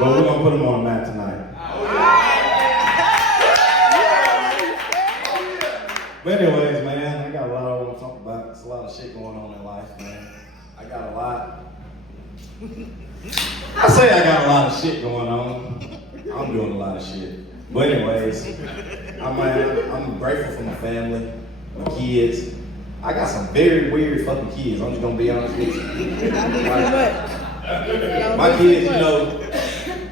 but we're gonna put them on the map tonight. But anyways, man, I got a lot I want to talk about. There's a lot of shit going on in life, man. I got a lot. I say I got a lot of shit going on. I'm doing a lot of shit. But anyways, I'm grateful for my family, my kids. I got some very weird fucking kids. I'm just gonna be honest with you. My kids, you know,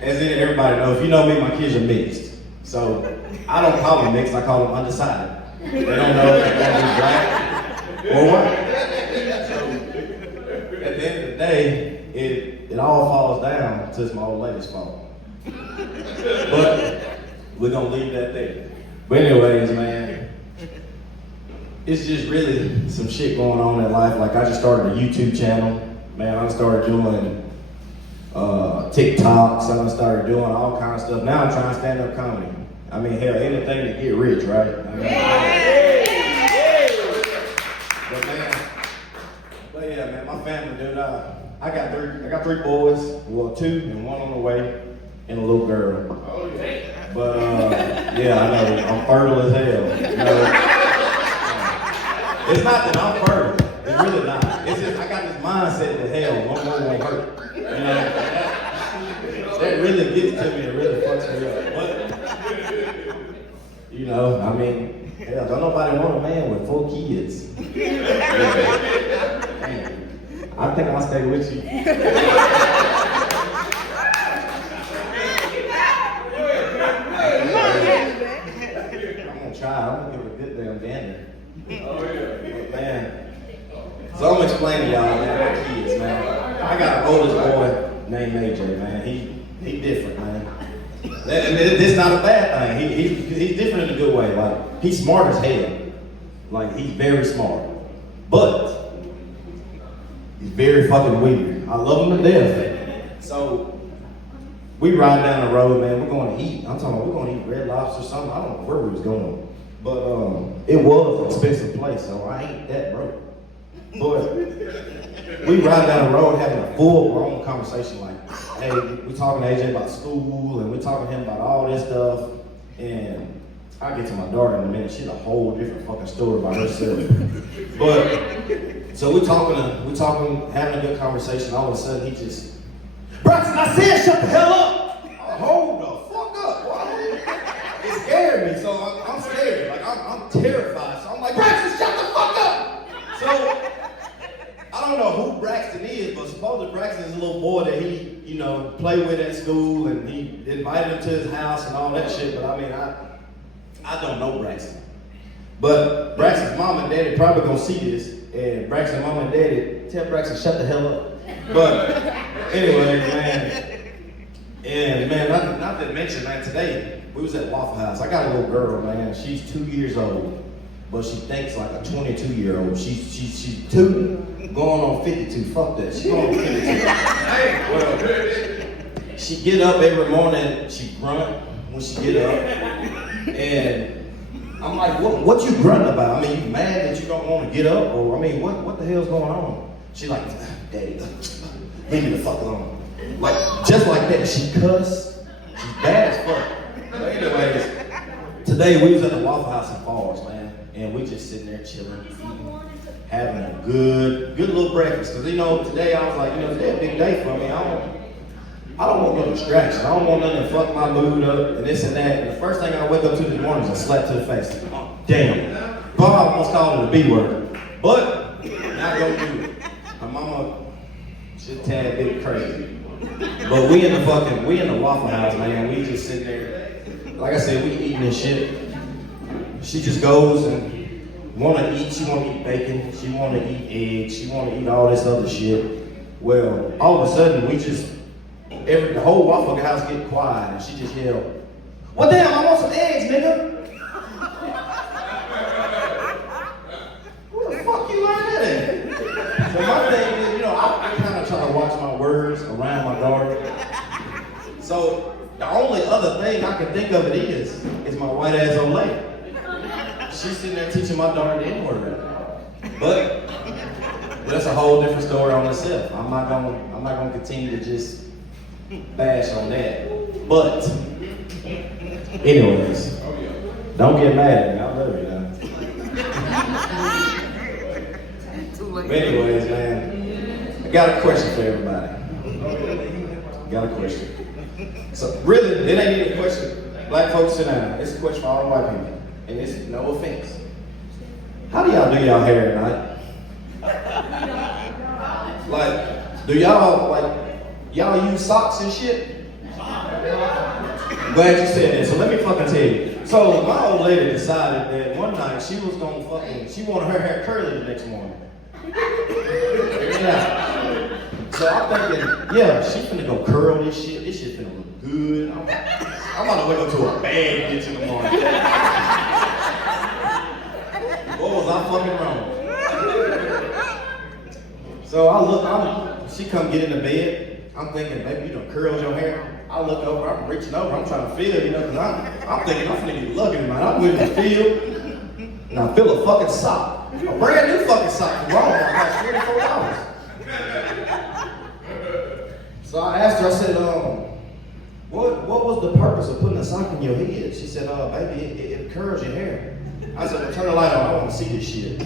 as in everybody knows, if you know me, my kids are mixed. So I don't call them mixed, I call them undecided. They don't know if they're gonna be black or white. So at the end of the day, it all falls down to my old lady's fault. But we're gonna leave that there. But anyways, man, it's just really some shit going on in life. Like I just started a YouTube channel. Man, I started doing TikToks. I started doing all kinds of stuff. Now I'm trying stand-up comedy. I mean, hell, anything to get rich, right? I mean, but yeah, man, my family, dude. I got three boys. Well, 2 and 1 on the way, and a little girl. Oh yeah. But yeah, I know I'm fertile as hell. You know? It's not that I'm fertile. It's really not. It's just I got this mindset that hell, one more won't hurt. You know, that really gets to me. It really fucks me up. But you know, I mean, hell, don't nobody want a man with 4 kids. Man, I think I'll stay with you. I'm gonna try. I'm gonna give it a good damn gander. Oh yeah. Man. So I'm gonna explain to y'all, man, my kids, man. I got an oldest boy named AJ, man. He different, man. This not a bad thing. He's different in a good way. Like he's smart as hell. Like he's very smart, but he's very fucking weird. I love him to death. So we ride down the road, man. We're going to eat. I'm talking about we're going to eat Red Lobster or something. I don't know where we was going, but it was an expensive place, so I ain't that broke. But we ride down the road having a full-blown conversation like, hey, we talking to AJ about school, and we talking to him about all this stuff, and I get to my daughter in a minute, she's a whole different fucking story by herself. But, so we talking, having a good conversation, all of a sudden he just, Braxton, I said shut the hell up! Hold the fuck up, boy. It scared me, so I'm scared, like I'm terrified, so I'm like, Braxton, shut the fuck up! So, I don't know who Braxton is, but supposedly Braxton is a little boy that he, you know, played with at school, and he invited him to his house and all that shit, but I mean, I don't know Braxton. But Braxton's mom and daddy probably gonna see this, and Braxton's mom and daddy tell Braxton shut the hell up. But anyway, man, and man, not to mention, man, today we was at Waffle House. I got a little girl, man. She's 2 years old, but she thinks like a 22-year-old. She's 2, going on 52. Fuck that. She's going on 52. Hey, well, she get up every morning. She grunt when she get up. And I'm like, what you grunting about? I mean, you mad that you don't want to get up? Or, I mean, what the hell's going on? She's like, Daddy, leave me the fuck alone. Like, just like that, she cuss. She's bad as fuck. But anyways, today we was at the Waffle House in Falls, man. And we just sitting there chilling, eating, having a good little breakfast. Cause you know, today I was like, you know, today a big day for me. I don't want no distractions. I don't want nothing to fuck my mood up and this and that. And the first thing I wake up to this morning is a slap to the face. Oh, damn. Bob almost called it a B word. But, not gonna do it. My mama, she's a tad bit crazy. But we in the Waffle House, man. We just sitting there. Like I said, we eating this shit. She just goes and wanna eat. She wanna eat bacon. She wanna eat eggs. She wanna eat all this other shit. Well, all of a sudden, the whole Waffle House get quiet, and she just yelled, well, damn, I want some eggs, nigga. Where the fuck you learn that at? So my thing is, you know, I kind of try to watch my words around my daughter. So the only other thing I can think of it is my white ass old lady. She's sitting there teaching my daughter the N-word. But that's a whole different story on itself. I'm not gonna continue to just bash on that. But, anyways, don't get mad at me. I love you now. But anyways, man, I got a question for everybody. Got a question. So really, it ain't even a question. Black folks sit down. It's a question for all the white people. And it's no offense. How do y'all do y'all hair at night? Like, do y'all use socks and shit? Glad you said that. So let me fucking tell you. So my old lady decided that one night she was gonna she wanted her hair curly the next morning. Yeah. So I'm thinking, yeah, she finna go curl this shit. This shit finna look good. I'm about to wake up to a bad bitch in the morning. What was I fucking wrong? So she come get in the bed. I'm thinking, baby, you done curled your hair. I look over, I'm reaching over, I'm trying to feel, you know, because I'm thinking I'm finna get lucky, man. I'm with the field, and I feel a fucking sock. A brand new fucking sock. Wrong, I got $44. So I asked her, I said, what was the purpose of putting a sock in your head? She said, baby, it curls your hair. I said, well, turn the light on, I want to see this shit.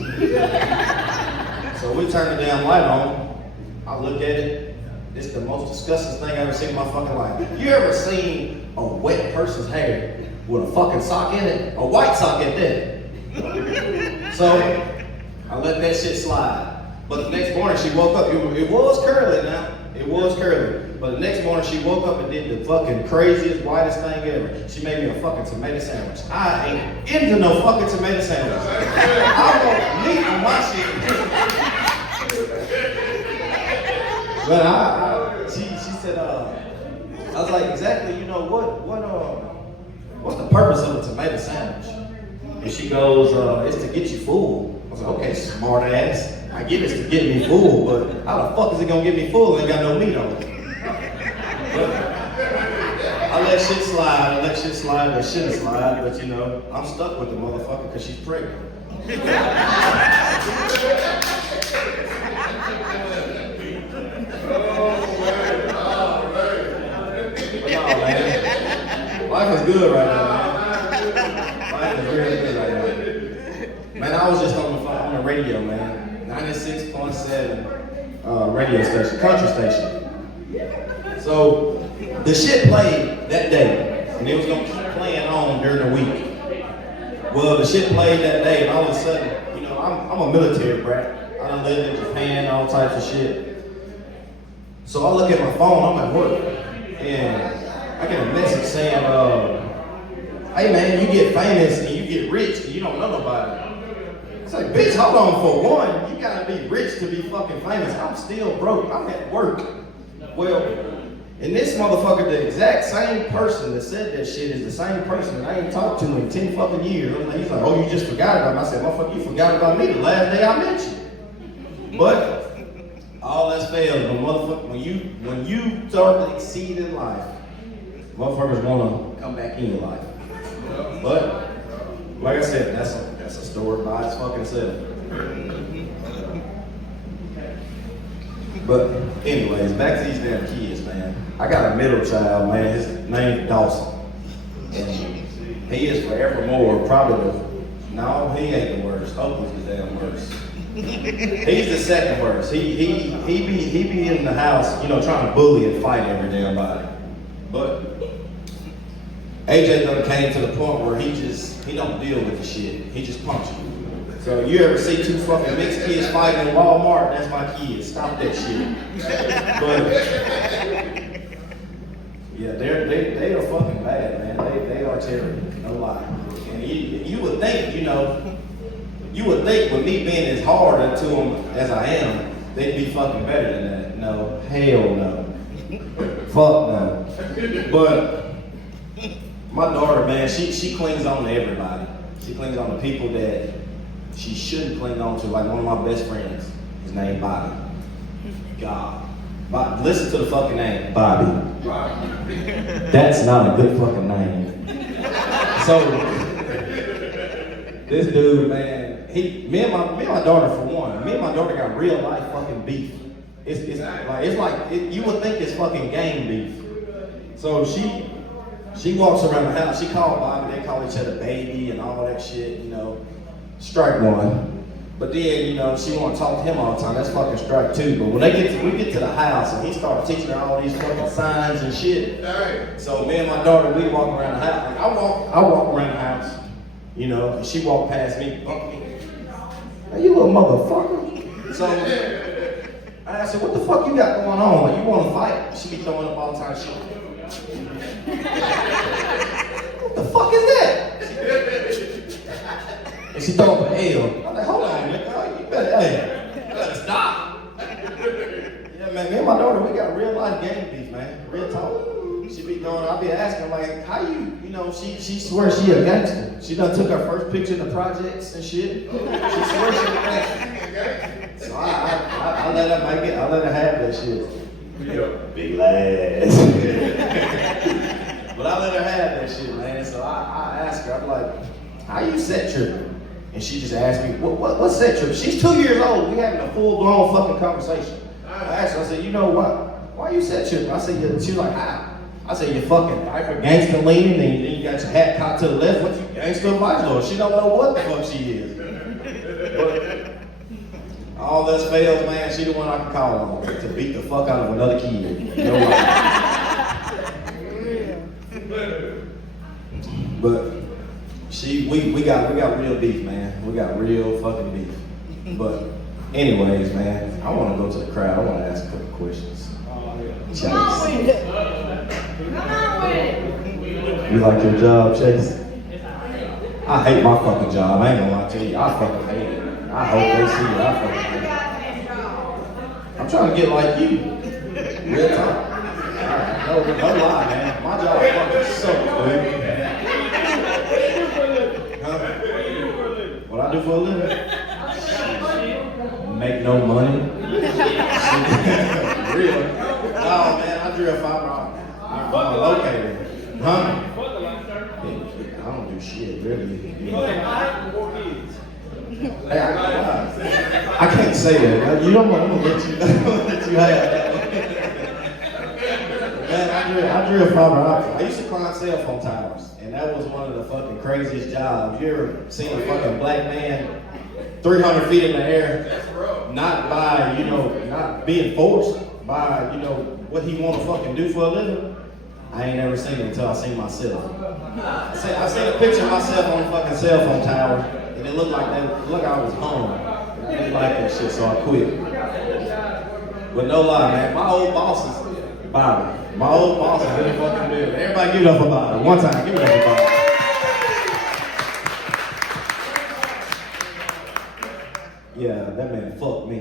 So we turned the damn light on. I look at it. It's the most disgusting thing I've ever seen in my fucking life. You ever seen a wet person's hair with a fucking sock in it? A white sock at that. So I let that shit slide. But the next morning she woke up, it was curly now. It was curly. But the next morning she woke up and did the fucking craziest, whitest thing ever. She made me a fucking tomato sandwich. I ain't into no fucking tomato sandwich. I want meat on my shit. But she said, I was like, exactly, you know, what's the purpose of a tomato sandwich? And she goes, it's to get you full. I was like, okay, smart ass. I get it's to get me full, but how the fuck is it gonna get me full? It ain't got no meat on it. But I let shit slide, that shouldn't slide, but you know, I'm stuck with the motherfucker because she's pregnant. Life is good right now, man. Life is really good right now. Man, I was just on the radio, man. 96.7 radio station, country station. So the shit played that day, and it was gonna keep playing on during the week. Well, the shit played that day, and all of a sudden, you know, I'm a military brat. I done lived in Japan, all types of shit. So I look at my phone, I'm at work, and I get a message saying, hey man, you get famous and you get rich and you don't know nobody. It's like, bitch, hold on, for one, you gotta be rich to be fucking famous. I'm still broke, I'm at work. Well, and this motherfucker, the exact same person that said that shit is the same person that I ain't talked to in 10 fucking years. He's like, oh, you just forgot about me. I said, motherfucker, you forgot about me the last day I met you. But all that's failed, but motherfucker, when you start to exceed in life, motherfuckers wanna come back in your life. But like I said, that's a story by its fucking self. But anyways, back to these damn kids, man. I got a middle child, man. His name's Dawson. And he is forevermore probably no, he ain't the worst. Hopefully he's the damn worst. He's the second worst. He be in the house, you know, trying to bully and fight every damn body. But AJ done came to the point where he don't deal with the shit. He just punches you. So you ever see two fucking mixed kids fighting in Walmart? That's my kids. Stop that shit. But yeah, they are fucking bad, man. They are terrible. No lie. And you would think, you know, with me being as hard to them as I am, they'd be fucking better than that. No, hell no. Fuck no. But my daughter, man, she clings on to everybody. She clings on to people that she shouldn't cling on to, like one of my best friends. His name Bobby. God. Bobby. Listen to the fucking name, Bobby. That's not a good fucking name. So, this dude, man, me and my daughter, for one, me and my daughter got real life fucking beef. It's like you would think it's fucking game beef. So she walks around the house. She called Bobby. They call each other baby and all that shit, you know. Strike one. But then, you know, she want to talk to him all the time. That's fucking strike two. But when we get to the house and he started teaching her all these fucking signs and shit. So me and my daughter, we walk around the house. Like I walk around the house, you know, and she walked past me, bumped me. Hey, you little motherfucker. So I asked her, what the fuck you got going on? Like, you want to fight? She be throwing up all the time. She, what the fuck is that? And she throw up an L. I'm like, hold on, nigga. You better stop. Yeah, man, me and my daughter, we got real life gang beef, man. Real talk. She be going, I'll be asking, like, how you know, she swears she a gangster. She done took her first picture in the projects and shit. She swears she a gangster. So I let her make it, I let her have that shit. Big ass. But I let her have that shit, man. So I asked her, I'm like, how you set tripping? And she just asked me, what's set tripping? She's 2 years old. We having a full-blown fucking conversation. I asked her, I said, you know what? Why you set tripping? I said, she was like, how? I said, you fucking diaper gangster leaning, and then you got your hat cocked to the left. What you gangster vice lord? She don't know what the fuck she is. But all this fails, man. She the one I can call on to beat the fuck out of another kid. No lie. But we got real beef, man. We got real fucking beef. But anyways, man, I want to go to the crowd. I want to ask a couple questions. Come on with it. Come on with it. You like your job, Chase? I hate my fucking job. I ain't gonna lie to you. I fucking hate it. I hope they see it. I fucking hate it. I'm trying to get like you. Real talk. No lie, man. My job fucking sucks, dude. What I do for a living? Make no money. Real. No, man, I drill fiber optic. I'm a locator. Huh? I don't do shit, really. Hey, I can't say that. You don't want to let you have that. Man, I drill fiber optic. I used to climb cell phone towers. And that was one of the fucking craziest jobs. You ever seen a fucking black man 300 feet in the air, not by, you know, not being forced, by, you know, what he want to fucking do for a living? I ain't never seen it until I seen myself. I seen a picture of myself on a fucking cell phone tower, and it looked like I was home. I didn't like that shit, so I quit. But no lie, man, my old boss is Bobby. My old boss is really fucking good. Everybody give it up for Bobby. One time, give it up for Bobby. Yeah, that man fucked me.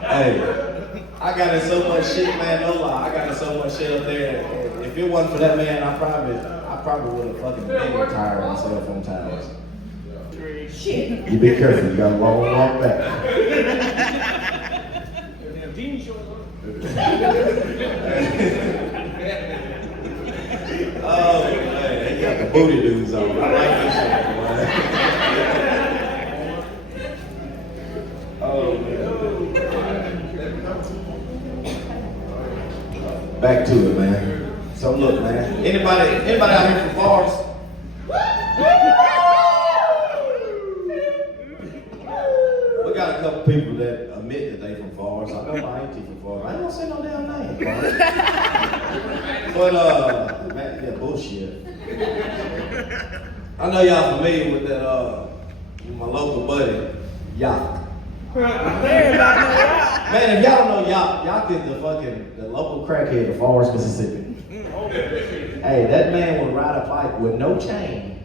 Hey, I got in so much shit, man, no lie. I got in so much shit up there. If it wasn't for that man, I probably would have fucking been retired on cell phone towers. Shit. You be careful, you got a long walk back. Oh, man, they got the booty dudes on. I like this shit, boy. Oh, man. Back to it, man. So look, man. Anybody out here from Forest? We got a couple people that admit that they from Forest. I know my auntie from Forest. I ain't gonna say no damn name. But man, yeah, bullshit. I know y'all familiar with that with my local buddy, Yak. Man, if y'all don't know Yak is the local crackhead of Forest, Mississippi. Hey, that man would ride a bike with no chain,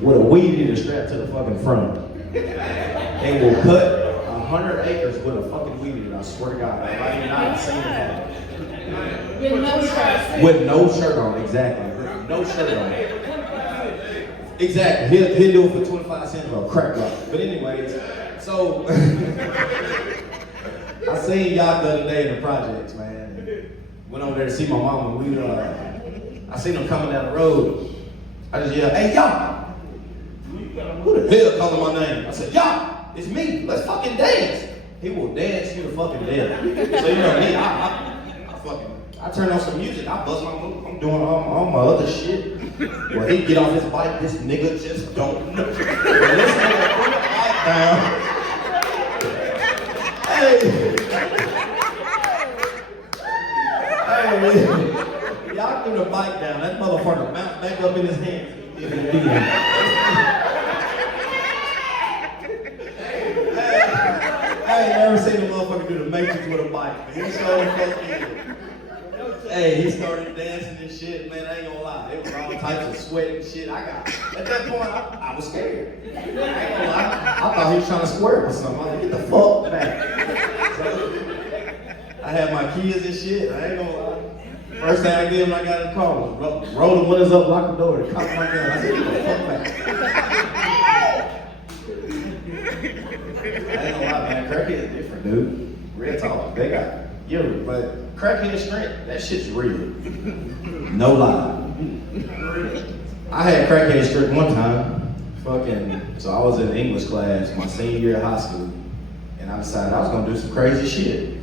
with a weed eater strapped to the fucking front, and will cut 100 acres with a fucking weed eater. I swear to God, I've not seen it. With no shirt on, exactly. With no shirt on. Exactly. He'll do it for 25 cents for a crack rock. But anyways, so I seen y'all the other day in the projects, man. Went over there to see my mama. I seen him coming down the road. I just yelled, "Hey, y'all!" Who the hell calling my name? I said, "Y'all, it's me. Let's fucking dance." he will dance you to fucking death. So you know me, I turn on some music, I bust my move, I'm doing all my other shit. Well, he get off his bike, this nigga just don't know. Well, this nigga put the bike down. Hey, y'all threw the bike down. That motherfucker bounced back up in his hands. I ain't never seen a motherfucker do the Matrix with a bike. He showed Hey, he started dancing and shit, man, I ain't gonna lie. It was all types of sweat and shit. At that point, I was scared. I ain't gonna lie. I thought he was trying to squirt with something. I was like, get the fuck back. So, I had my kids and shit, I ain't gonna lie. First thing I did when I got in the car was roll the windows up, lock the door, and cock my gun. I said, get the fuck back. I ain't gonna lie, man, crackhead is different, dude. Real talk, they got, but crackhead strength, that shit's real. No lie. I had crackhead strength one time. So I was in English class my senior year of high school, and I decided I was gonna do some crazy shit.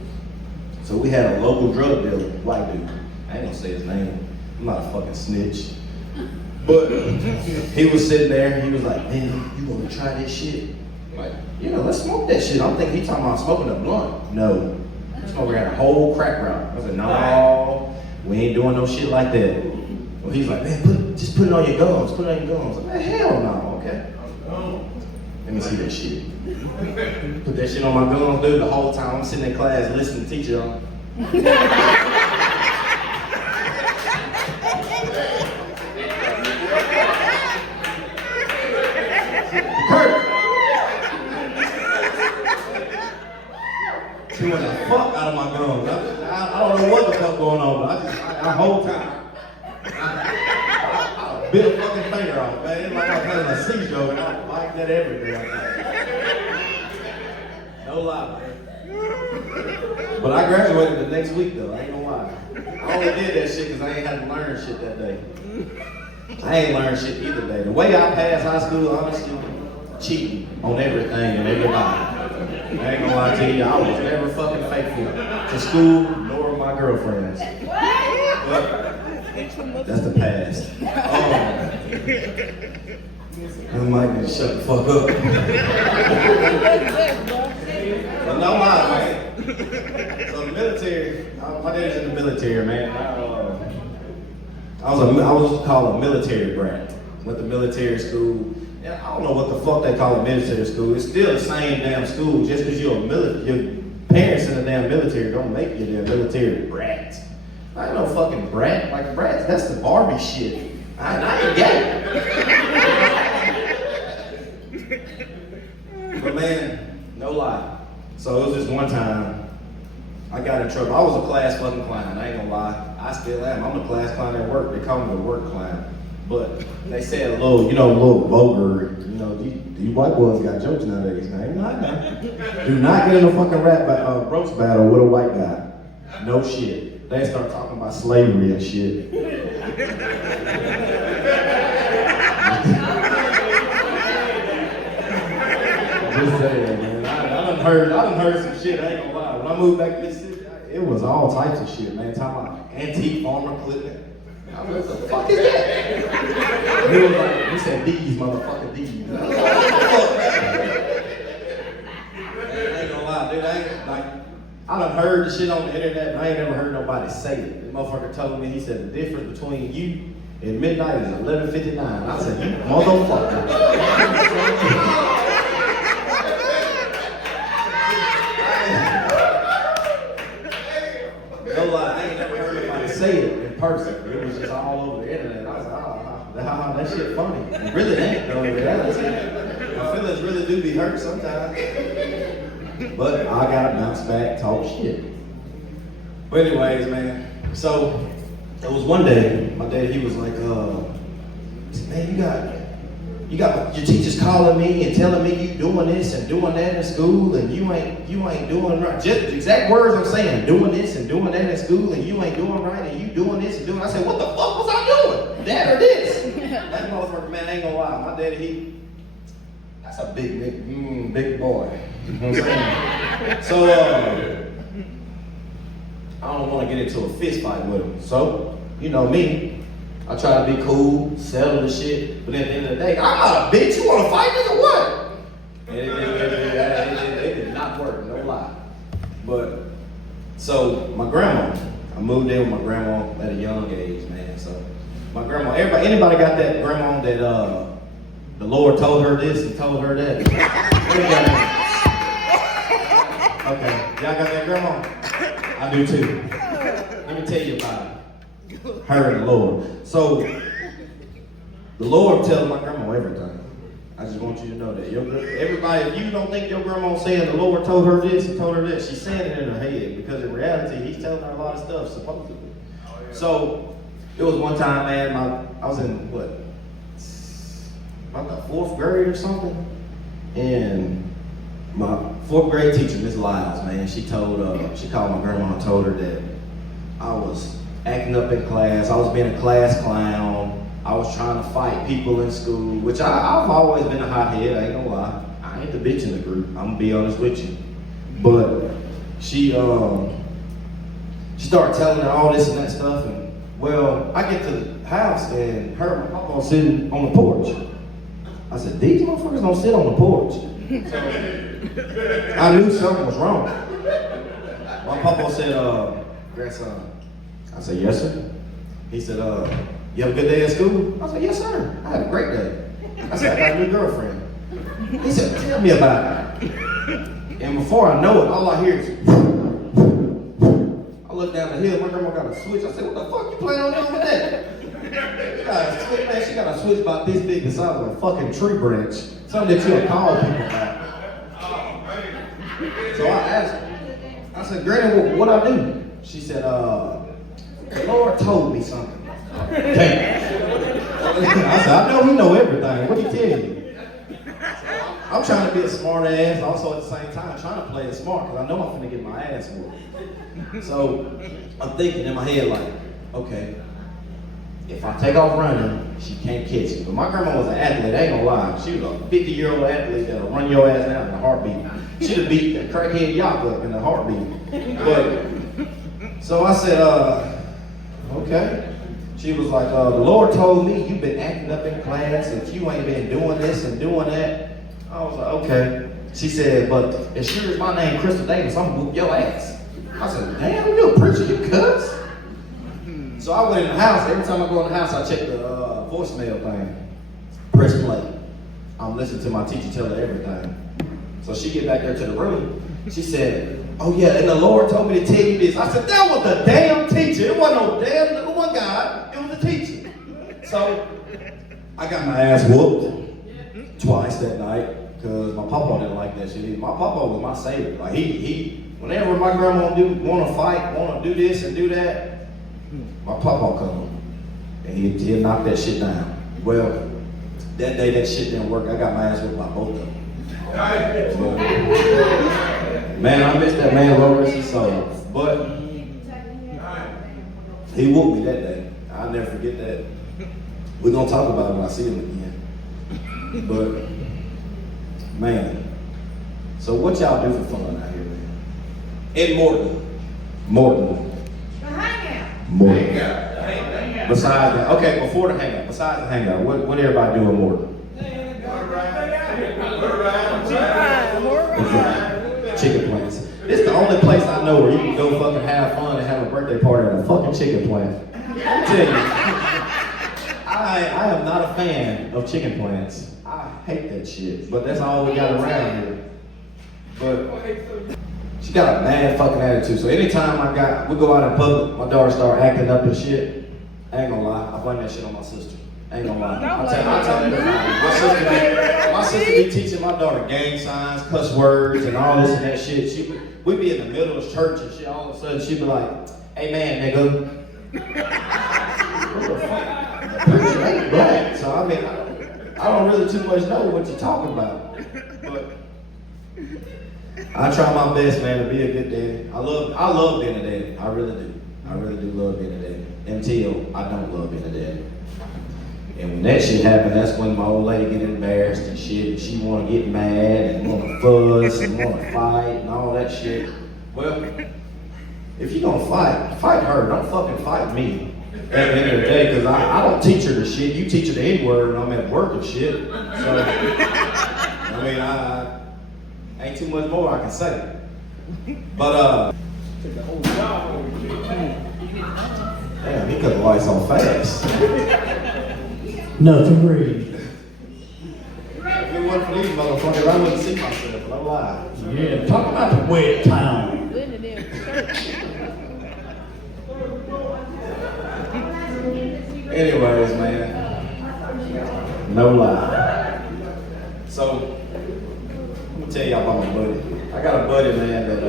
So we had a local drug dealer, white dude. I ain't gonna say his name. I'm not a fucking snitch. But he was sitting there, he was like, man, you wanna try this shit? I'm like, yeah, let's smoke that shit. I'm thinking he talking about smoking a blunt. No. This motherfucker had a whole crack route. I said, no, we ain't doing no shit like that. Well, he's like, man, just put it on your gums. Put it on your gums. I'm like, man, hell no, okay. Let me see that shit. Put that shit on my gums, dude. The whole time I'm sitting in class listening to the teacher. Chewing the fuck out of my gums. I don't know what the fuck going on, but the whole time, I bit a fucking finger off, man. It's like I was having a seizure, and I was like that everywhere. No lie, man. But I graduated the next week, though. I ain't gonna lie. I only did that shit because I ain't had to learn shit that day. I ain't learned shit either day. The way I passed high school, honestly, cheating on everything and everybody. I ain't gonna lie to you, I was never fucking faithful to school nor my girlfriends. But that's the past. I might need to shut the fuck up. But no lie, man. So the military, my dad's in the military, man. I was called a military brat. Went to military school. And I don't know what the fuck they call it military school. It's still the same damn school. Just because your parents in the damn military don't make you damn military brats. I ain't no fucking brat. Like brats, that's the Barbie shit. I ain't gay. But man, no lie. So it was just one time I got in trouble. I was a class fucking clown. I ain't gonna lie. I still am. I'm the class clown at work. They call me the work clown. But they said a little vulgar, these white boys got jokes nowadays, man. Do not get in a fucking roast battle with a white guy. No shit. They start talking about slavery and shit. Just saying, man. I done heard some shit, I ain't gonna lie. When I moved back to this city, it was all types of shit, man. Talking about antique armor clipping. I mean, what the fuck is that? He said, these, motherfucker, these. I ain't gonna lie, dude, I done heard the shit on the internet, and I ain't never heard nobody say it. The motherfucker told me, he said, the difference between you and midnight is 11:59. I said, you motherfucker. No lie, I ain't never heard nobody say it in person. It was just all over the internet. I was like, that shit funny. It really ain't though, in reality. My feelings really do be hurt sometimes. But I gotta bounce back, talk shit. But anyways, man, so it was one day, my dad, he was like, man, you got your teachers calling me and telling me you doing this and doing that in school and you ain't doing right. Just the exact words I'm saying, doing this and doing that in school and you ain't doing right and you doing this and doing. I said, what the fuck was I doing? That or this? That motherfucker, man, I ain't gonna lie. My daddy, That's a big boy. You know what I'm saying? So, I don't want to get into a fist fight with him. So, you know me, I try to be cool, settle the shit, but at the end of the day, I'm not a bitch. You want to fight me or what? It did not work, no lie. But, so, my grandma, I moved in with my grandma at a young age, man. So, my grandma, anybody got that grandma that the Lord told her this and told her that? Okay, y'all got that grandma? I do too. Let me tell you about it. Her and the Lord. So, the Lord tells my grandma everything. I just want you to know that. Everybody, if you don't think your grandma's saying the Lord told her this and told her that, she's saying it in her head, because in reality, he's telling her a lot of stuff, supposedly. So, it was one time, man, I was in, about the 4th grade or something, and my 4th grade teacher, Miss Lyles, man, she called my grandma and told her that I was acting up in class, I was being a class clown, I was trying to fight people in school, which I've always been a hothead, I ain't gonna lie. I ain't the bitch in the group, I'm gonna be honest with you. But she started telling her all this and that stuff, and well, I get to the house and her and my papa sitting on the porch. I said, these motherfuckers don't sit on the porch. So, I knew something was wrong. My papa said, grandson. I said, yes, sir. He said, you have a good day at school? I said, yes, sir. I had a great day. I said, I got a new girlfriend. He said, tell me about it. And before I know it, all I hear is, I look down the hill, my grandma got a switch. I said, what the fuck you playing on doing with that? She got a switch about this big, the size of a fucking tree branch. Something that you'll call people about. So I asked her, I said, Granny, what I do? She said, the Lord told me something. I said, I know he know everything. What did he tell you? I'm trying to be a smart ass, also at the same time trying to play it smart, because I know I'm finna get my ass whooped. So I'm thinking in my head like, okay, if I take off running, she can't catch me. But my grandma was an athlete, I ain't gonna lie. She was a 50-year-old athlete that'll run your ass down in a heartbeat. She'd have beat the crackhead Yak up in a heartbeat. But, so I said, okay. She was like, the Lord told me you've been acting up in class, if you ain't been doing this and doing that. I was like, okay. She said, but as sure as my name Crystal Davis, I'm gonna whoop your ass. I said, damn, you a preacher, you cuss? So I went in the house. Every time I go in the house, I check the voicemail thing. Press play. I'm listening to my teacher tell her everything. So she get back there to the room. She said, oh yeah, and the Lord told me to tell you this. I said, that was the damn teacher. It wasn't no damn number one God. It was the teacher. So I got my ass whooped twice that night because my papa didn't like that shit either. My papa was my savior. Like he whenever my grandma want to fight, want to do this and do that, my papa come and he'll knock that shit down. Well, that day that shit didn't work. I got my ass whooped by both of them. So, man, I miss that man, Lord rest his soul. But he whooped me that day. I'll never forget that. We're gonna talk about it when I see him again. But man, so what y'all do for fun out here, man? In Morton. Besides that, okay, before the hangout, besides the hangout, what everybody do in Morton? Chicken plants. This is the only place I know where you can go fucking have fun and have a birthday party at a fucking chicken plant. I tell you, I am not a fan of chicken plants. I hate that shit, but that's all we got around here. But she got a bad fucking attitude. So anytime we go out in public, my daughter start acting up and shit. I ain't gonna lie, I blame that shit on my sister. I ain't gonna lie. I'll tell you my sister be teaching my daughter gang signs, cuss words, and all this and that shit. We be in the middle of church and shit. All of a sudden, she be like, "Amen, nigga." What the fuck? Preacher ain't black, so I mean, I don't really too much know what you're talking about. But I try my best, man, to be a good daddy. I love being a daddy. I really do. I really do love being a daddy. Until I don't love being a daddy. And when that shit happened, that's when my old lady get embarrassed and shit. She wanna get mad and wanna fuss and wanna fight and all that shit. Well, if you gonna fight her. Don't fucking fight me. At the end of the day, because I don't teach her the shit. You teach her the N-word when I'm at work and shit. So, I mean, I ain't too much more I can say. But, damn, he cut the lights on fast. Nothing read. If it wasn't for these motherfuckers, I wouldn't see myself, no lie. Yeah, talk about the wet town. Anyways, man, no lie. So, I'm gonna tell y'all about my buddy. I got a buddy, man, that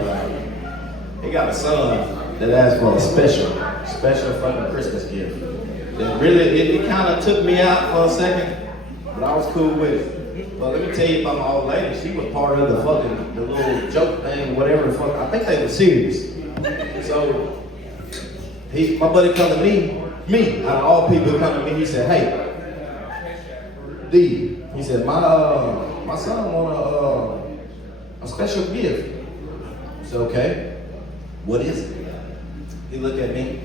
he got a son that asked for a special fucking Christmas gift. That really, it kind of took me out for a second, but I was cool with it. But let me tell you about my old lady. She was part of the little joke thing, whatever the fuck. I think they were serious. So, my buddy come to me, out of all people, come to me, he said, hey, D, he said, my son want a special gift. I said, okay, what is it? He looked at me,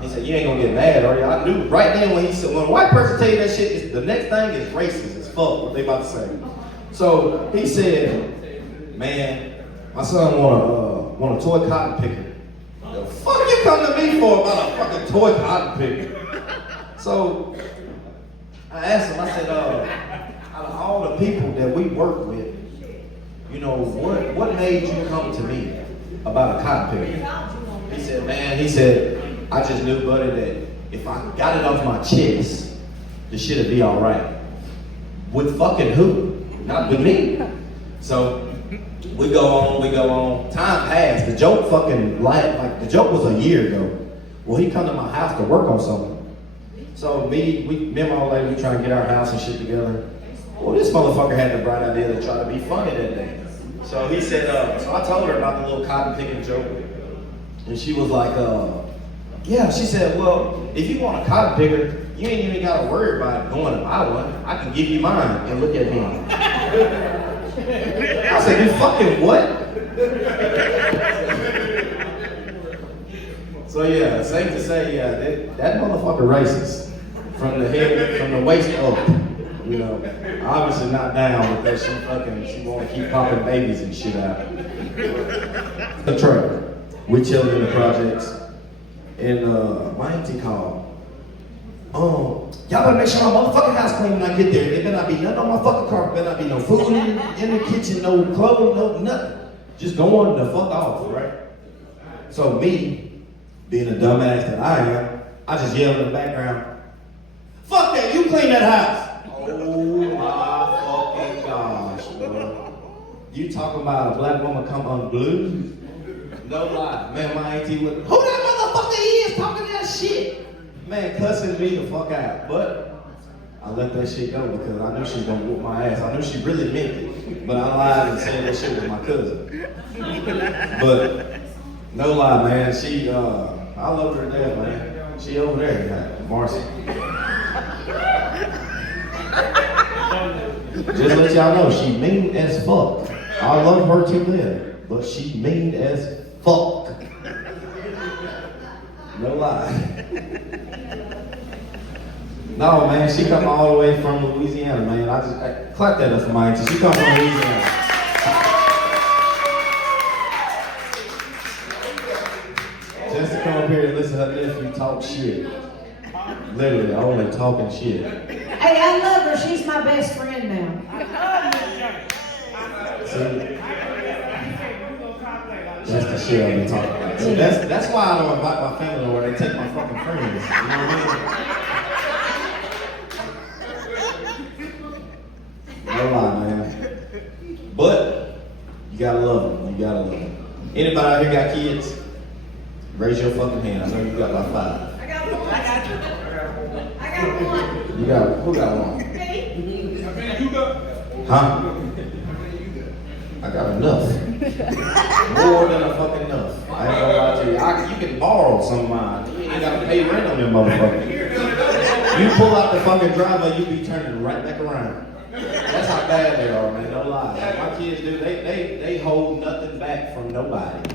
he said, you ain't gonna get mad, are you? I knew right then when he said, when a white person tell you that shit, the next thing is racist as fuck, what they about to say. So he said, man, my son want a toy cotton picker. The fuck you come to me for about a fucking toy cotton picker? So I asked him, I said, out of all the people that we work with, you know, what made you come to me about a cotton picker? He said, man, I just knew, buddy, that if I got it off my chest, the shit'd be all right. With fucking who? Not with me. So we go on. Time passed. The joke fucking like the joke was a year ago. Well, he come to my house to work on something. So me and my old lady, we trying to get our house and shit together. Well, this motherfucker had the bright idea to try to be funny that day. So he said, so I told her about the little cotton picking joke. And she was like, yeah, she said, well, if you want a cotton picker, you ain't even gotta worry about going to buy one. I can give you mine. And look at me. I said, you fucking what? So yeah, safe to say, yeah, that motherfucker racist. From the head, from the waist up. You know, obviously not down because she wanna keep popping babies and shit out. The truck. We chilling in the projects. And my auntie called. Y'all better make sure my motherfucking house clean when I get there. There better not be nothing on my fucking carpet. Better not be no food in the kitchen, no clothes, no nothing. Just going the fuck off, right? So me, being a dumbass that I am, I just yelled in the background, fuck that, you clean that house. Oh my fucking gosh, bro. You talking about a black woman come unglued? No lie. Man, my auntie would, who that motherfucker is talking that shit? Man, cussing me the fuck out. But I let that shit go because I knew she was gonna whoop my ass. I knew she really meant it. But I lied and said that shit with my cousin. But no lie, man. I love her to death, man. She over there, Marcy. Just let y'all know, she mean as fuck. I love her to live, but she mean as fuck. No lie. No, man, she come all the way from Louisiana, man. I clap that up for my auntie. She come from Louisiana. Just to come up here and listen to her nephew talk shit. Literally, only talking shit. Hey, I love her. She's my best friend now. See? That's the shit I've been talking about. See, that's why I don't invite my family over. They take my fucking friends. You know what I mean? No lie, man. But you gotta love them. You gotta love them. Anybody out here got kids? Raise your fucking hand. I know you got about 5. I got one. I got one. You got who got one? Huh? I got enough. More than a fucking enough. I ain't gonna lie to you. You can borrow some of mine. You ain't gotta pay rent on them motherfuckers. You pull out the fucking driveway, you be turning right back around. That's how bad they are, man. No lie. Like my kids do. They hold nothing back from nobody.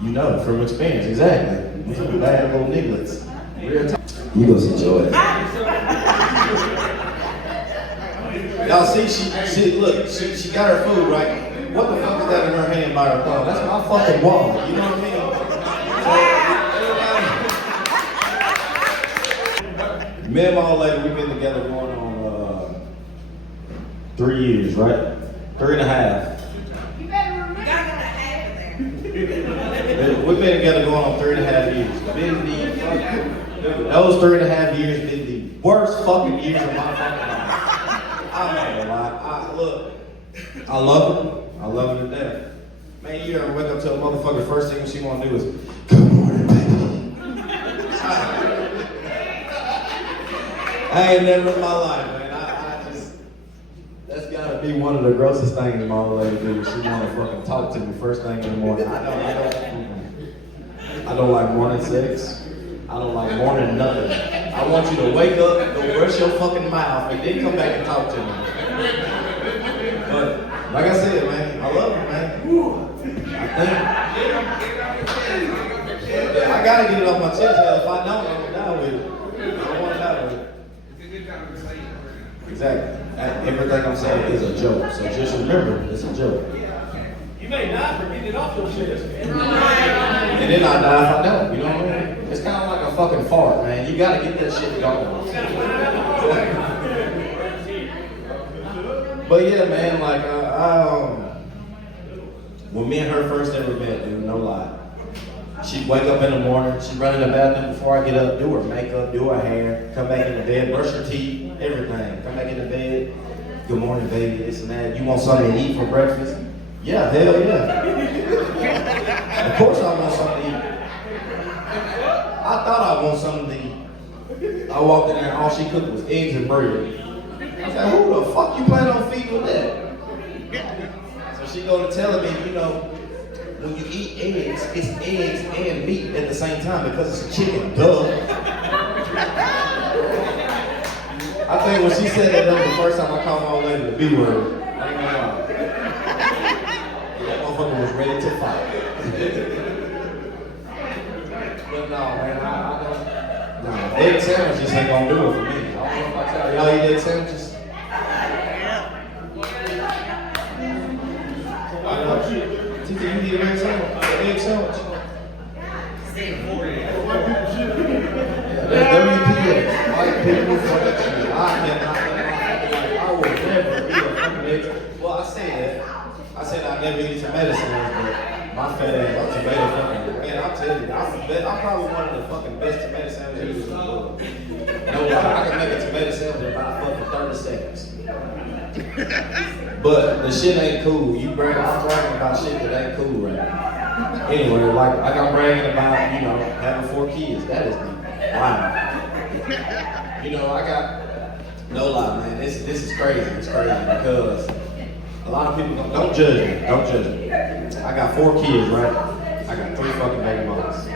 You know, from experience, exactly. These are bad little nigglets. Real time. You go see Joy. Y'all see, she got her food, right? What the fuck is that in her hand by her thumb? That's my fucking wallet, you know what I mean? Me and my old lady, we've been together going on 3 years, right? 3.5. You better remember. We've been together going on 3.5 years. Those 3.5 years been the worst fucking years of my fucking life. I'm not gonna lie. Look, I love her. I love her to death. Man, you ever wake up to a motherfucker, first thing she wanna do is, good morning, baby. I ain't never in my life, man. I just, that's gotta be one of the grossest things my old lady do. She wanna fucking talk to me first thing in the morning. I don't like morning sex. I don't like morning nothing. I want you to wake up, go brush your fucking mouth, and then come back and talk to me. But like I said, man, I love her, man. I gotta get it off my chest. Hell, if I don't, I'm gonna die with it. I don't want to die with it. Exactly. Everything I'm saying is a joke. So just remember, it's a joke. You may die for getting it off your chest. And then I die if I don't. You know what I mean? It's kind of like a fucking fart, man. You gotta get that shit going. But yeah, man, like when me and her first ever met, dude, no lie. She'd wake up in the morning, she'd run in the bathroom before I get up, do her makeup, do her hair, come back in the bed, brush her teeth, everything. Come back in the bed, good morning, baby, this and that. You want something to eat for breakfast? Yeah, hell yeah. Of course I want something to eat. I thought I want something to eat. I walked in there and all she cooked was eggs and bread. I said, who the fuck you plan on feeding with that? So she go to telling me, you know, when you eat eggs, it's eggs and meat at the same time because it's a chicken, duh. I think when she said that was the first time I called my old lady the B word. I ain't gonna lie. That motherfucker was ready to fight. But no, man, I don't. Nah, egg sandwiches ain't gonna do it for me. I don't know if I tell y'all eat egg sandwiches. Titi, you eat an egg sandwich? Egg sandwich? Yeah, WPS. White people for the cheese. I will never be a fucking egg. Well, I said I'd never eat tomato sandwich, but my fat ass, I'm tomato fucking. Man, I'll tell you, I'm probably one of the fucking best tomato sandwiches in the world. No lie, I can make a tomato sandwich in about fucking 30 seconds. But the shit ain't cool. I'm bragging about shit that ain't cool right now. Anyway, like I'm bragging about, you know, having 4 kids. That is wow. You know, I got, no lie, man, this is crazy. It's crazy because a lot of people don't judge me. Don't judge me. I got 4 kids, right? I got 3 fucking baby mamas.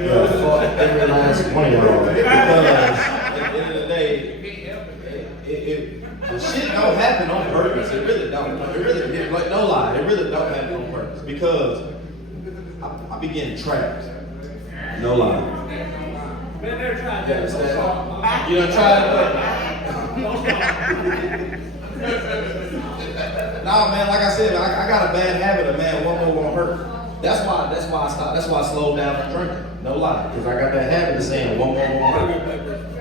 Yeah, fuck every last one of y'all. Because at the end of the day, the shit don't happen on purpose. It really don't. Like, no lie, it really don't happen on purpose. Because I be getting trapped. No lie. Been there trying You understand? You done tried it? Nah, man, like I said, I got a bad habit of, man, one more won't hurt. That's why I stopped. That's why I slowed down from drinking. No lie, because I got that habit of saying one more won't hurt.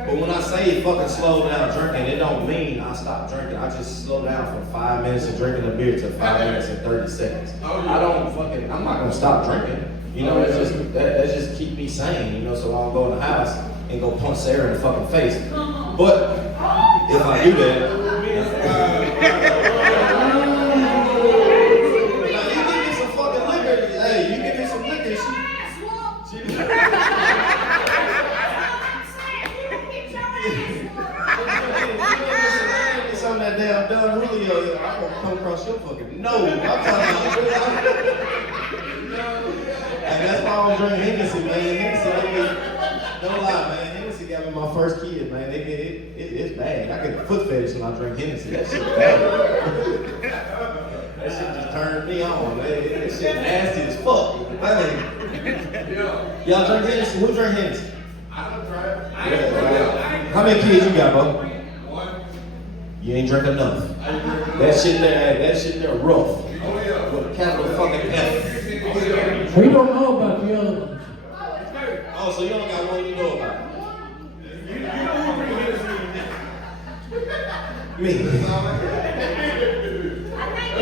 But when I say fucking slow down drinking, it don't mean I stop drinking. I just slow down from 5 minutes of drinking a beer to 5 minutes and 30 seconds. I'm not gonna stop drinking. You know, that just keep me sane, you know, so I'll go in the house and go punch Sarah in the fucking face. But if I do that, you give me some fucking liquor. Hey, you give me some liquor. It's on that damn Don Julio. I'm gonna come across your fucking nose. I'm talking about. And that's why I don't drink Hennessy, man. Hennessy, don't lie, man. Hennessy got me my first kid, man. It's bad. I get a foot fetish when I drink Hennessy. That shit bad. That shit just turned me on, man. That shit nasty as fuck. Y'all drink Hennessy? Who drink Hennessy? I don't try it. How many kids you got, bro? One. You ain't drink enough. That shit there rough. Oh yeah. With a capital fucking F. We don't know about the other ones. Oh, so you only got one you know about? Me.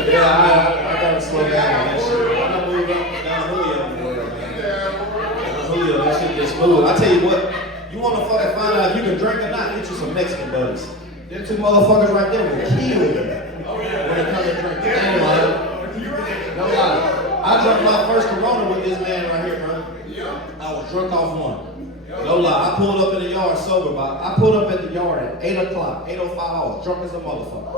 Yeah, I gotta slow down on that shit. I'm not moving up down Julio anymore, man. Julio, that shit gets smooth. I tell you what, you wanna fucking find out if you can drink or not, get you some Mexican buddies. Them two motherfuckers right there will kill you when it comes to drinking. Ain't lying. No lie. I drank my first Corona with this man right here, bro. I was drunk off one. No lie. I pulled up in the yard sober, but I pulled up at the yard at 8 o'clock, 8:05. I was drunk as a motherfucker.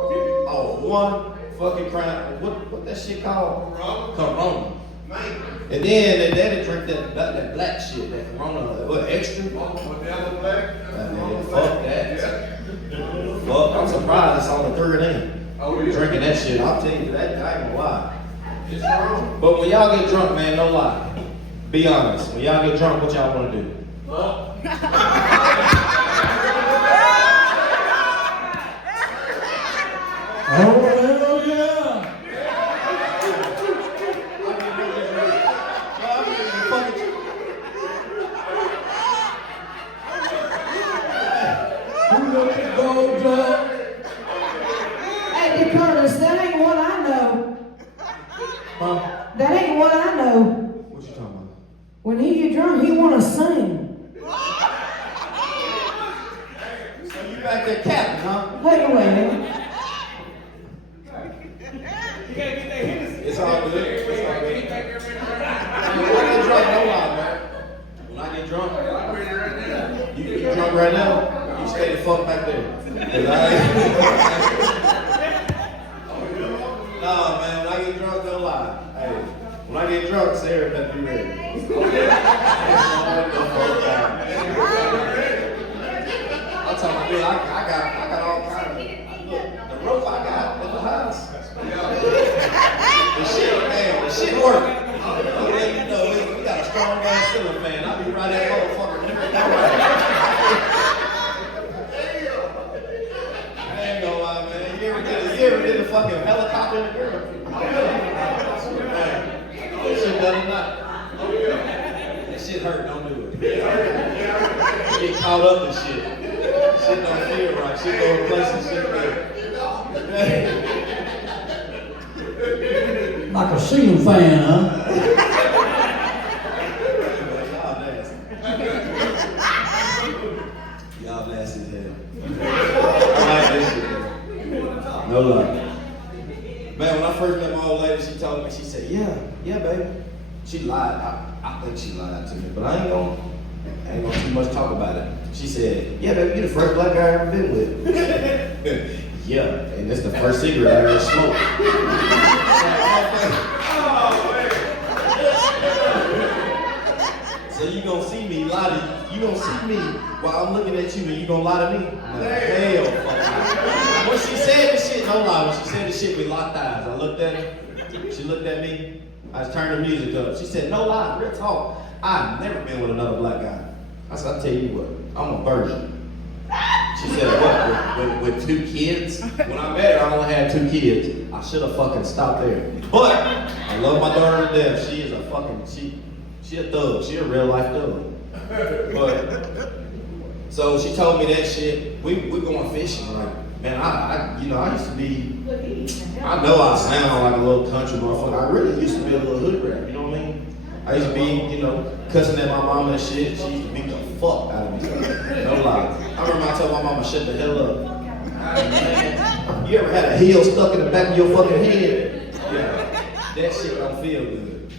I was one fucking crown. What that shit called? Corona. And then they daddy drink that black shit, that Corona, what, extra? Modelo Black. Fuck that. Fuck, I'm surprised it's on the third end. Oh, yeah. Drinking that shit, I'll tell you that, I ain't gonna lie. It's wrong. But when y'all get drunk, man, no lie. Be honest. When y'all get drunk, what y'all wanna do? Oh, hell yeah. Who let you go, Joe? Hey, Curtis, that ain't what I know. Huh? That ain't what I know. What you talking about? When he get drunk, he wanna sing. So you back there capping, huh? Hey, wait. It's all good. It's all good. When I get drunk, no lie, man. When I get drunk, you drunk right now, you stay the fuck back there. 'Cause Nah, man, when I get drunk, no lie. Hey, when I get drunk, Sarah better be ready. I'm talking about, dude, I got all kinds of, look, the rope I got at the house. The shit work. Yeah, you know, we got a strong ass ceiling fan. I be right that motherfucker. I ain't gonna lie, man. You ever did the fucking helicopter in the girl? That shit doesn't not. That shit hurt, don't do it. Get caught up in shit. Shit don't feel right. Shit go in places shit good. Like a ceiling fan, huh? Y'all nasty as hell. I like this shit. No lie. Man, when I first met my old lady, she told me, she said, yeah, baby. She lied. I think she lied to me, but I ain't gonna too much talk about it. She said, yeah, baby, you the first black guy I ever been with. Yeah, and that's the first cigarette I ever smoked. So you gonna see me lie to you. You gonna see me while I'm looking at you and you gonna lie to me? No, hell fuck no. When she said this shit, no lie, when she said this shit, we locked eyes. I looked at her, she looked at me, I just turned the music up. She said, no lie, real talk. I've never been with another black guy. I said, I'll tell you what, I'm a virgin. She said, what, with 2 kids? When I met her, I only had 2 kids. I should have fucking stopped there. But I love my daughter to death. She is a fucking, she a thug. She a real life thug. But, so she told me that shit. We going fishing. Like, man, I used to be, I know I sound like a little country motherfucker. I really used to be a little hood rat, you know what I mean? I used to be, cussing at my mama and shit. She used to beat the fuck out of me. No lie. I remember I told my mama, shut the hell up. Man, you ever had a heel stuck in the back of your fucking head? Yeah. That shit don't feel good.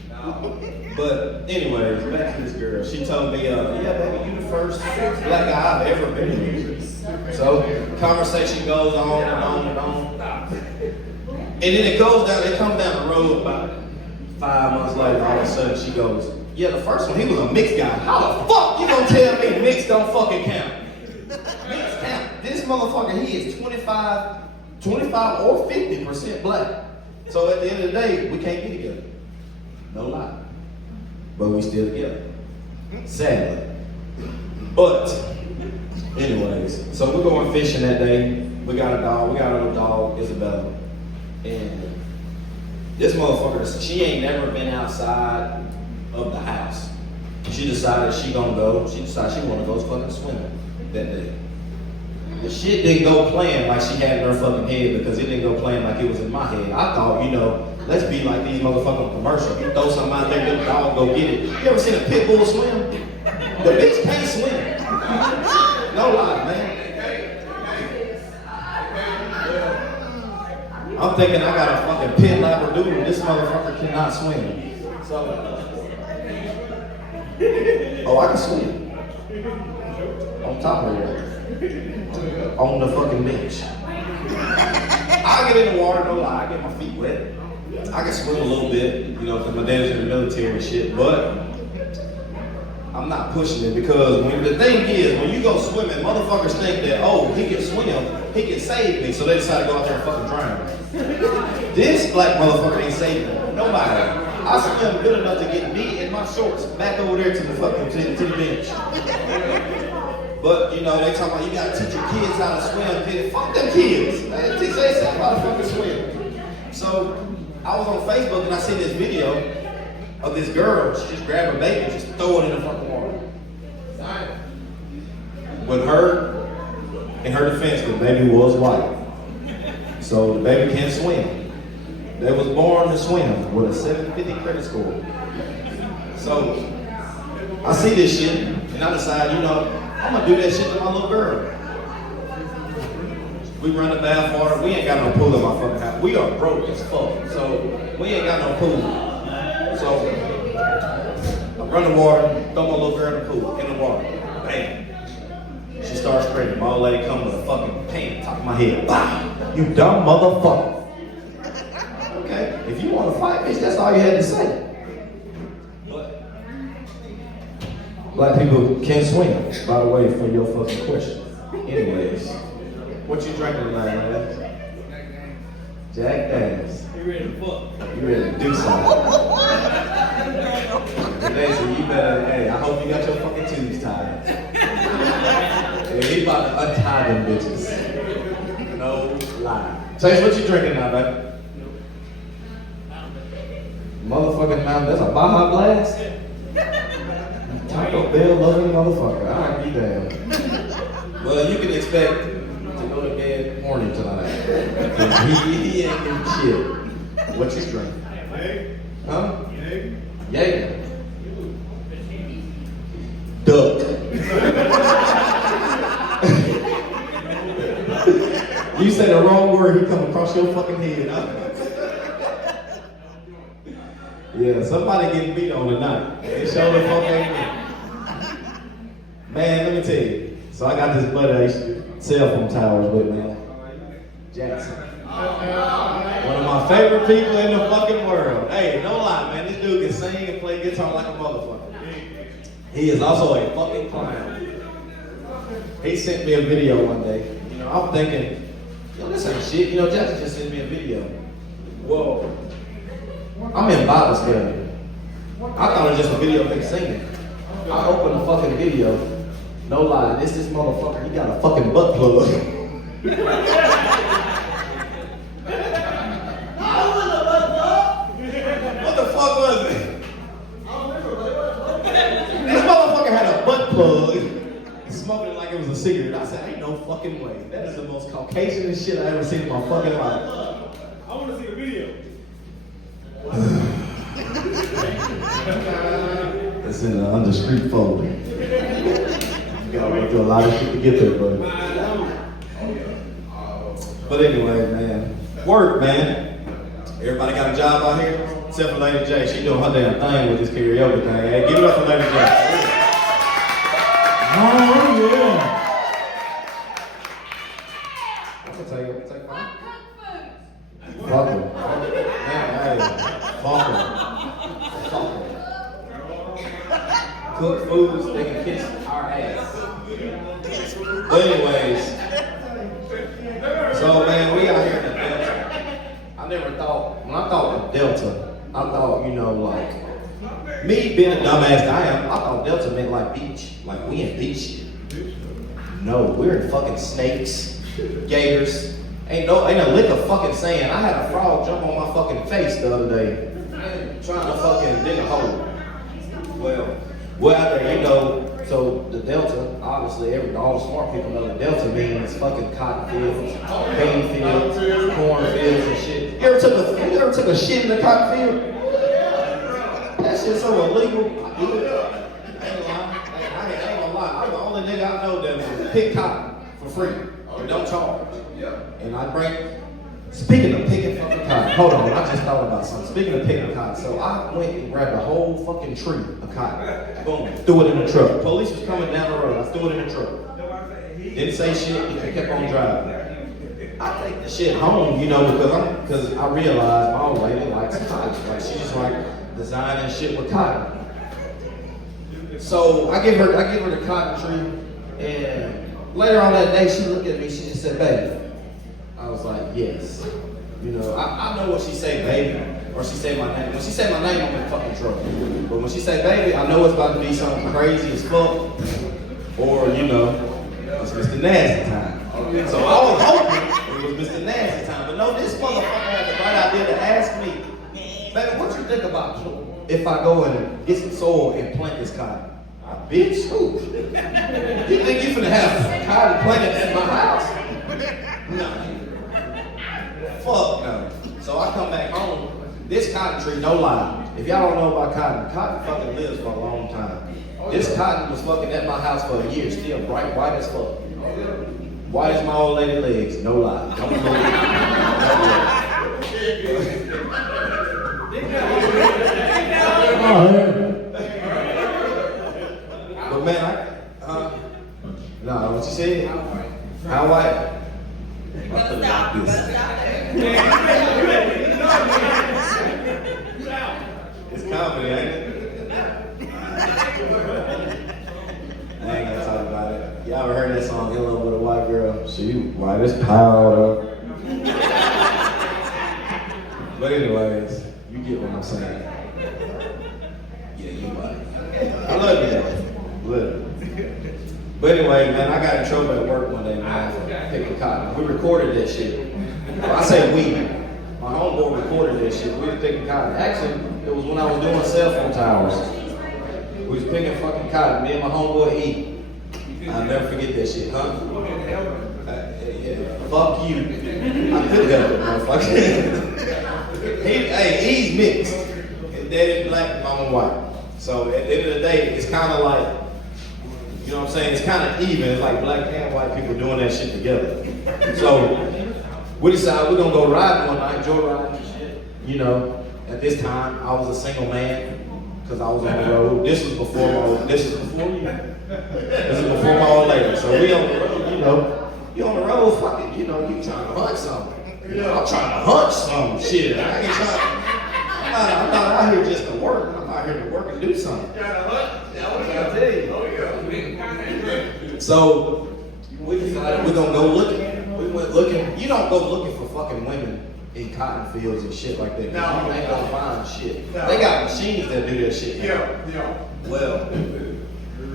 But anyways, back to this girl. She told me, yeah, baby, you the first black guy I've ever been with. So conversation goes on and on and on. And then it comes down the road about 5 months later, all of a sudden she goes, Yeah, the first one, he was a mixed guy. How the fuck you gonna tell me mixed don't fucking count? Mixed count. This motherfucker, he is 25 or 50% black. So at the end of the day, we can't be together. No lie. But we still together. Sadly. But, anyways, so we're going fishing that day. We got a dog, we got a little dog, Isabella. And this motherfucker, she ain't never been outside of the house. She decided she gonna go, she decided she wanna go fucking swimming that day. The shit didn't go playing like she had in her fucking head because it didn't go playing like it was in my head. I thought, you know, let's be like these motherfucking commercials. You throw something out there, the dog go get it. You ever seen a pit bull swim? The bitch can't swim. No lie, man. I'm thinking I got a fucking pit labradoodle. This motherfucker cannot swim. So, oh, I can swim. On top of the water. On the fucking beach. I get in the water, no lie, I get my feet wet. I can swim a little bit, you know, because my dad's in the military and shit, but I'm not pushing it because the thing is, when you go swimming, motherfuckers think that, oh, he can swim, he can save me, so they decide to go out there and fucking drown. This black motherfucker ain't saving me. Nobody. I swim good enough to get me in my shorts back over there to the fucking to the bench. But, you know, they talking about you gotta teach your kids how to swim. Kid. Fuck them kids. Man, teach themselves how to fucking swim. So, I was on Facebook and I seen this video of this girl. She just grabbed her baby and just throw it in the fucking water. With her, in her defense, the baby was white. So, the baby can't swim. They was born to swim with a 750 credit score. So, I see this shit and I decide, you know, I'm gonna do that shit to my little girl. We run the bath water. We ain't got no pool in my fucking house. We are broke as fuck. So we ain't got no pool. So I run the water, throw my little girl in the pool, in the water. Bam. She starts screaming. My old lady come with a fucking pan top of my head. Wow, you dumb motherfucker. Okay, if you want to fight, bitch, that's all you had to say. Black people can't swim, by the way, for your fucking question. Anyways, what you drinking tonight, man? Jack Daniels. You ready to fuck? You ready to do something? Today, so you better, hey, I hope you got your fucking tubes tied. Yeah, he about to untie them bitches. No lie. Chase, what you drinking now, baby? Motherfucking Mountain, that's a Baja Blast? Taco Bell loving motherfucker. Alright, be damn. Well, you can expect to go to bed horny tonight. he ain't doing shit. What you drinking? Huh? Jaeger. Duck. You say the wrong word, he come across your fucking head. Huh? Yeah, somebody getting beat on tonight. They show the fuck ain't me. Man, let me tell you. So I got this buddy I used to cell phone towers with, man. Jackson. One of my favorite people in the fucking world. Hey, no lie, man. This dude can sing and play guitar like a motherfucker. He is also a fucking clown. He sent me a video one day. You know, I'm thinking, yo, this ain't shit. You know, Jackson just sent me a video. Whoa. I'm in Bible study. I thought it was just a video of him singing. I opened the fucking video. No lie, this motherfucker, he got a fucking butt plug. What the fuck was it? This motherfucker had a butt plug. Smoking it like it was a cigarette. I said, ain't no fucking way. That is the most Caucasian shit I ever seen in my fucking life. I want to see the video. It's in the undiscreet folder. You gotta go through a lot of shit to get there, buddy. But anyway, man. Work, man. Everybody got a job out here? Except for Lady J. She doing her damn thing with this karaoke thing. Hey, give it up for Lady J. Oh, yeah. I can take mine. Fuck her. Man, hey, fuck her. Fuck her. cook foods, they can kiss our ass. But anyways, so man, we out here in the Delta. I never thought, when I thought of Delta, I thought, you know, like, me being a dumbass that I am, I thought Delta meant like beach. Like we in beach shit. No, we're in fucking snakes, gators. Ain't a lick of fucking sand. I had a frog jump on my fucking face the other day, trying to fucking dig a hole. Well, out there, you know, so the Delta, obviously, all the smart people know the Delta means fucking cotton fields, bean fields, corn fields and shit. You ever took a shit in the cotton field? That shit's so illegal. I do it. I ain't gonna lie. I'm the only nigga I know that will pick cotton for free and don't charge. And I bring, speaking of picking fucking cotton, hold on, I just thought about something. Speaking of picking cotton, so I went and grabbed a whole fucking tree of cotton. Boom, threw it in the truck. Police was coming down the road, I threw it in the truck. Didn't say shit, he kept on driving. I take the shit home, you know, because I realized my old lady likes cotton. Like she just like designing shit with cotton. So I give her the cotton tree, and later on that day she looked at me, she just said, baby. I was like, yes. You know, I know what she say, baby, or she say my name. When she say my name, I'm in fucking trouble. But when she say baby, I know it's about to be something crazy as fuck, or you know, it's Mr. Nasty time. So I was hoping it was Mr. Nasty time, but no, this motherfucker had the right idea to ask me, baby, what you think about if I go and get some soil and plant this cotton? Bitch, who? You think you finna have cotton planted at my house? No. Fuck no. So I come back home. This cotton tree, no lie. If y'all don't know about cotton fucking lives for a long time. This cotton was fucking at my house for a year, still bright white as fuck. White as my old lady legs, no lie. Don't believe But man, no, what you said? How white? It's comedy, ain't it? I ain't gonna talk about it. Y'all ever heard that song, In Love with a White Girl? She white as powder. But anyways, you get what I'm saying. Yeah, you white. I love you though. Literally. But anyway, man, I got in trouble at work one day, man, for picking cotton. We recorded that shit. Well, I say we. My homeboy recorded that shit. We were picking cotton. Actually, it was when I was doing cell phone towers. We was picking fucking cotton. Me and my homeboy E. I'll never forget that shit, huh? Yeah, fuck you. I could help it, motherfucker. He's mixed. His daddy's black, mama white. So at the end of the day, it's kind of like, you know what I'm saying? It's kind of even. It's like black and white people doing that shit together. So we decided we're gonna go riding one night, joyriding and shit. You know, at this time I was a single man because I was on the road. This was before you. This is before my old lady. So we on the road, you know. You on the road, fuck it, you know, you trying to hunt something. You know, I'm trying to hunt some shit. I ain't trying. I'm not out here just to work. I'm out here to work and do something. Trying to hunt? That's what I tell you. Oh yeah. So we decided we're gonna go looking. We went looking. You don't go looking for fucking women in cotton fields and shit like that. No, you ain't gonna find shit. No. They got machines that do that shit. Yeah. Well,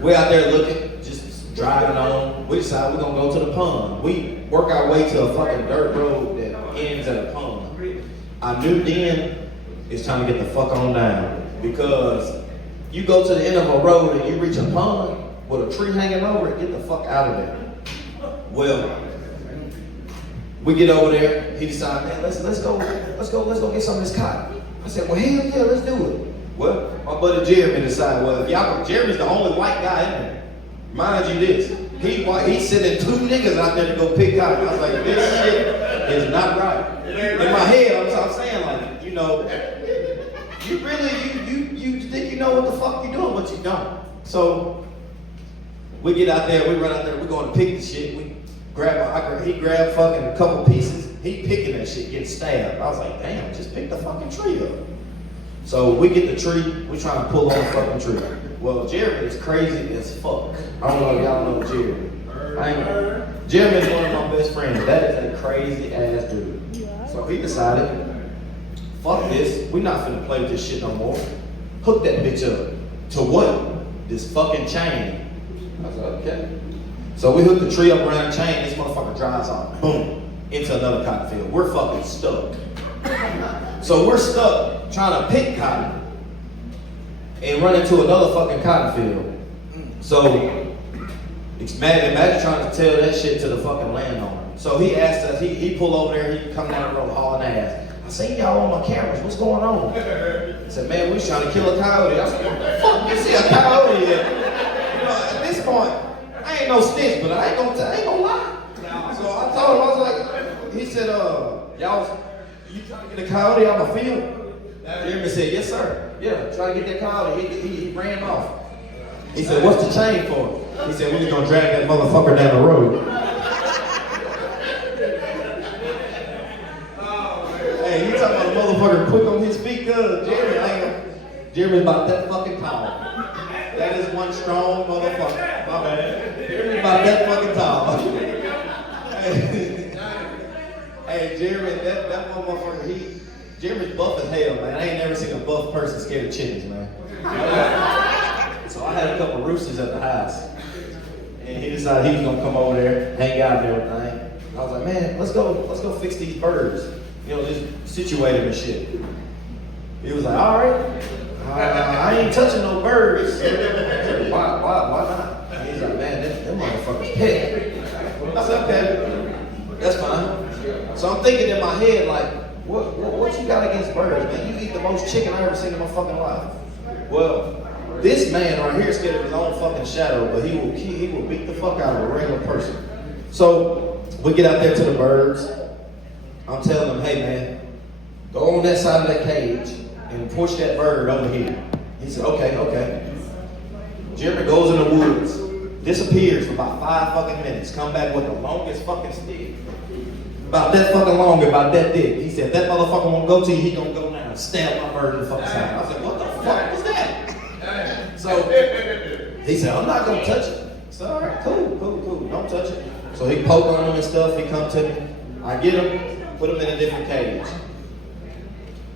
we're out there looking, just driving on. We decided we're gonna go to the pond. We work our way to a fucking dirt road that ends at a pond. I knew then it's time to get the fuck on down, because you go to the end of a road and you reach a pond with a tree hanging over it, get the fuck out of there. Well, we get over there. He decided, man, let's go get some of this cotton. I said, well, hell yeah, let's do it. Well, my buddy Jeremy decided, well, if y'all, Jeremy's the only white guy in there. Mind you this, he's sending 2 niggas out there to go pick cotton. I was like, this shit is not right. In my head, I'm saying, like, you know, you really, you think you know what the fuck you're doing, but you don't. So we get out there, we run out there, we're going to pick the shit. He grabbed fucking a couple pieces. He picking that shit, getting stabbed. I was like, damn, just pick the fucking tree up. So we get the tree, we trying to pull on the fucking tree. Well, Jeremy is crazy as fuck. I don't know if y'all know Jeremy. Jeremy is one of my best friends. That is a crazy ass dude. So he decided, fuck this. We're not finna play with this shit no more. Hook that bitch up. To what? This fucking chain. I was like, okay. So we hooked the tree up around the chain. This motherfucker drives off. Boom. Into another cotton field. We're fucking stuck. So we're stuck trying to pick cotton and run into another fucking cotton field. So imagine trying to tell that shit to the fucking landowner. So he asked us, he pulled over there, he come down the road hauling ass. I seen y'all on my cameras, what's going on? I said, man, we was trying to kill a coyote. I said, what the fuck you see a coyote yet? You know, at this point, I ain't no snitch, but I ain't gonna lie. So I told him, I was like, he said, y'all, you trying to get a coyote out of my field? Jeremy said, yes, sir. Yeah, try to get that coyote. He ran off. He said, what's the chain for? He said, we're just gonna drag that motherfucker down the road. Hey, you talking about a motherfucker quick on his feet, cuz Jeremy's about that fucking tall. That is one strong motherfucker. My bad. Jeremy's about that fucking tall. Hey, Jeremy, that motherfucker, Jeremy's buff as hell, man. I ain't never seen a buff person scared of chickens, man. So I had a couple roosters at the house. And he decided he was gonna come over there, hang out and everything. I was like, man, let's go fix these birds. You know, just situate them and shit. He was like, all right. I ain't touching no birds. Why not? And he's like, man, them motherfuckers pet. I said, okay, that's fine. So I'm thinking in my head, like, what you got against birds, man? You eat the most chicken I ever seen in my fucking life. Well, this man right here is scared of his own fucking shadow, but he will beat the fuck out of a regular person. So we get out there to the birds. I'm telling him, hey man, go on that side of that cage and push that bird over here. He said, okay. Jeremy goes in the woods, disappears for about 5 fucking minutes, come back with the longest fucking stick. About that fucking long, about that thick. He said, that motherfucker won't go to you, he gonna go now and stab my bird in the fucking side. I was like, what the fuck was that? So he said, I'm not gonna touch it. I said, all right, cool, don't touch it. So he poked on him and stuff, he come to me. I get him, put him in a different cage.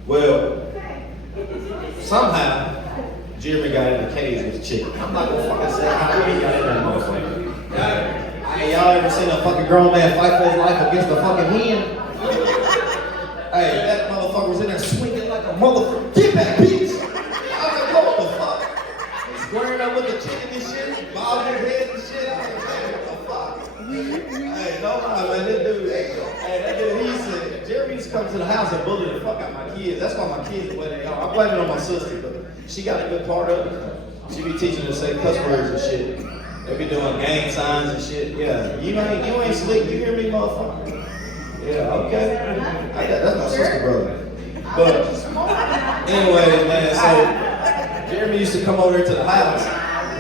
Well, somehow, Jeremy got in the cage with the chicken. I'm not gonna fucking say how he got in that motherfucker. Hey, y'all ever seen a fucking grown man fight for his life against a fucking hen? Hey, that motherfucker was in there swinging like a motherfucker. Get back, bitch! I was like, what the fuck? He's squaring up with the chicken and shit, bobbing his head and shit. I was like, hey, what the fuck? Hey, no lie, man, that dude, he said, Jeremy used to come to the house and bully the fuck out of my kids. That's why my kids are the way they are. I blame it on my sister, but she got a good part of it. She be teaching to say cuss words and shit. They be doing gang signs and shit. Yeah, you ain't slick. You hear me, motherfucker? Yeah, okay. That's my sister, brother. But anyway, man, so Jeremy used to come over here to the house.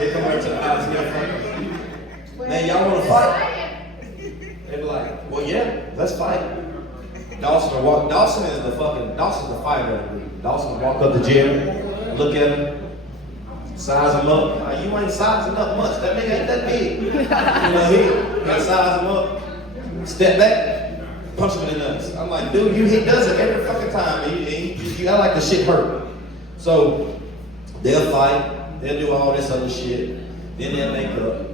He'd come over to the house and everything. Man, y'all want to fight? They'd be like, well, yeah, let's fight. Dawson is the fighter of the group. Dawson would walk up to Jeremy, look at him, size him up. You ain't sizing up much. That nigga ain't that big. You know, he got size him up, step back, punch him in the nuts. I'm like, dude, he does it every fucking time. You got like the shit hurt. So they'll fight, they'll do all this other shit, then they'll make up.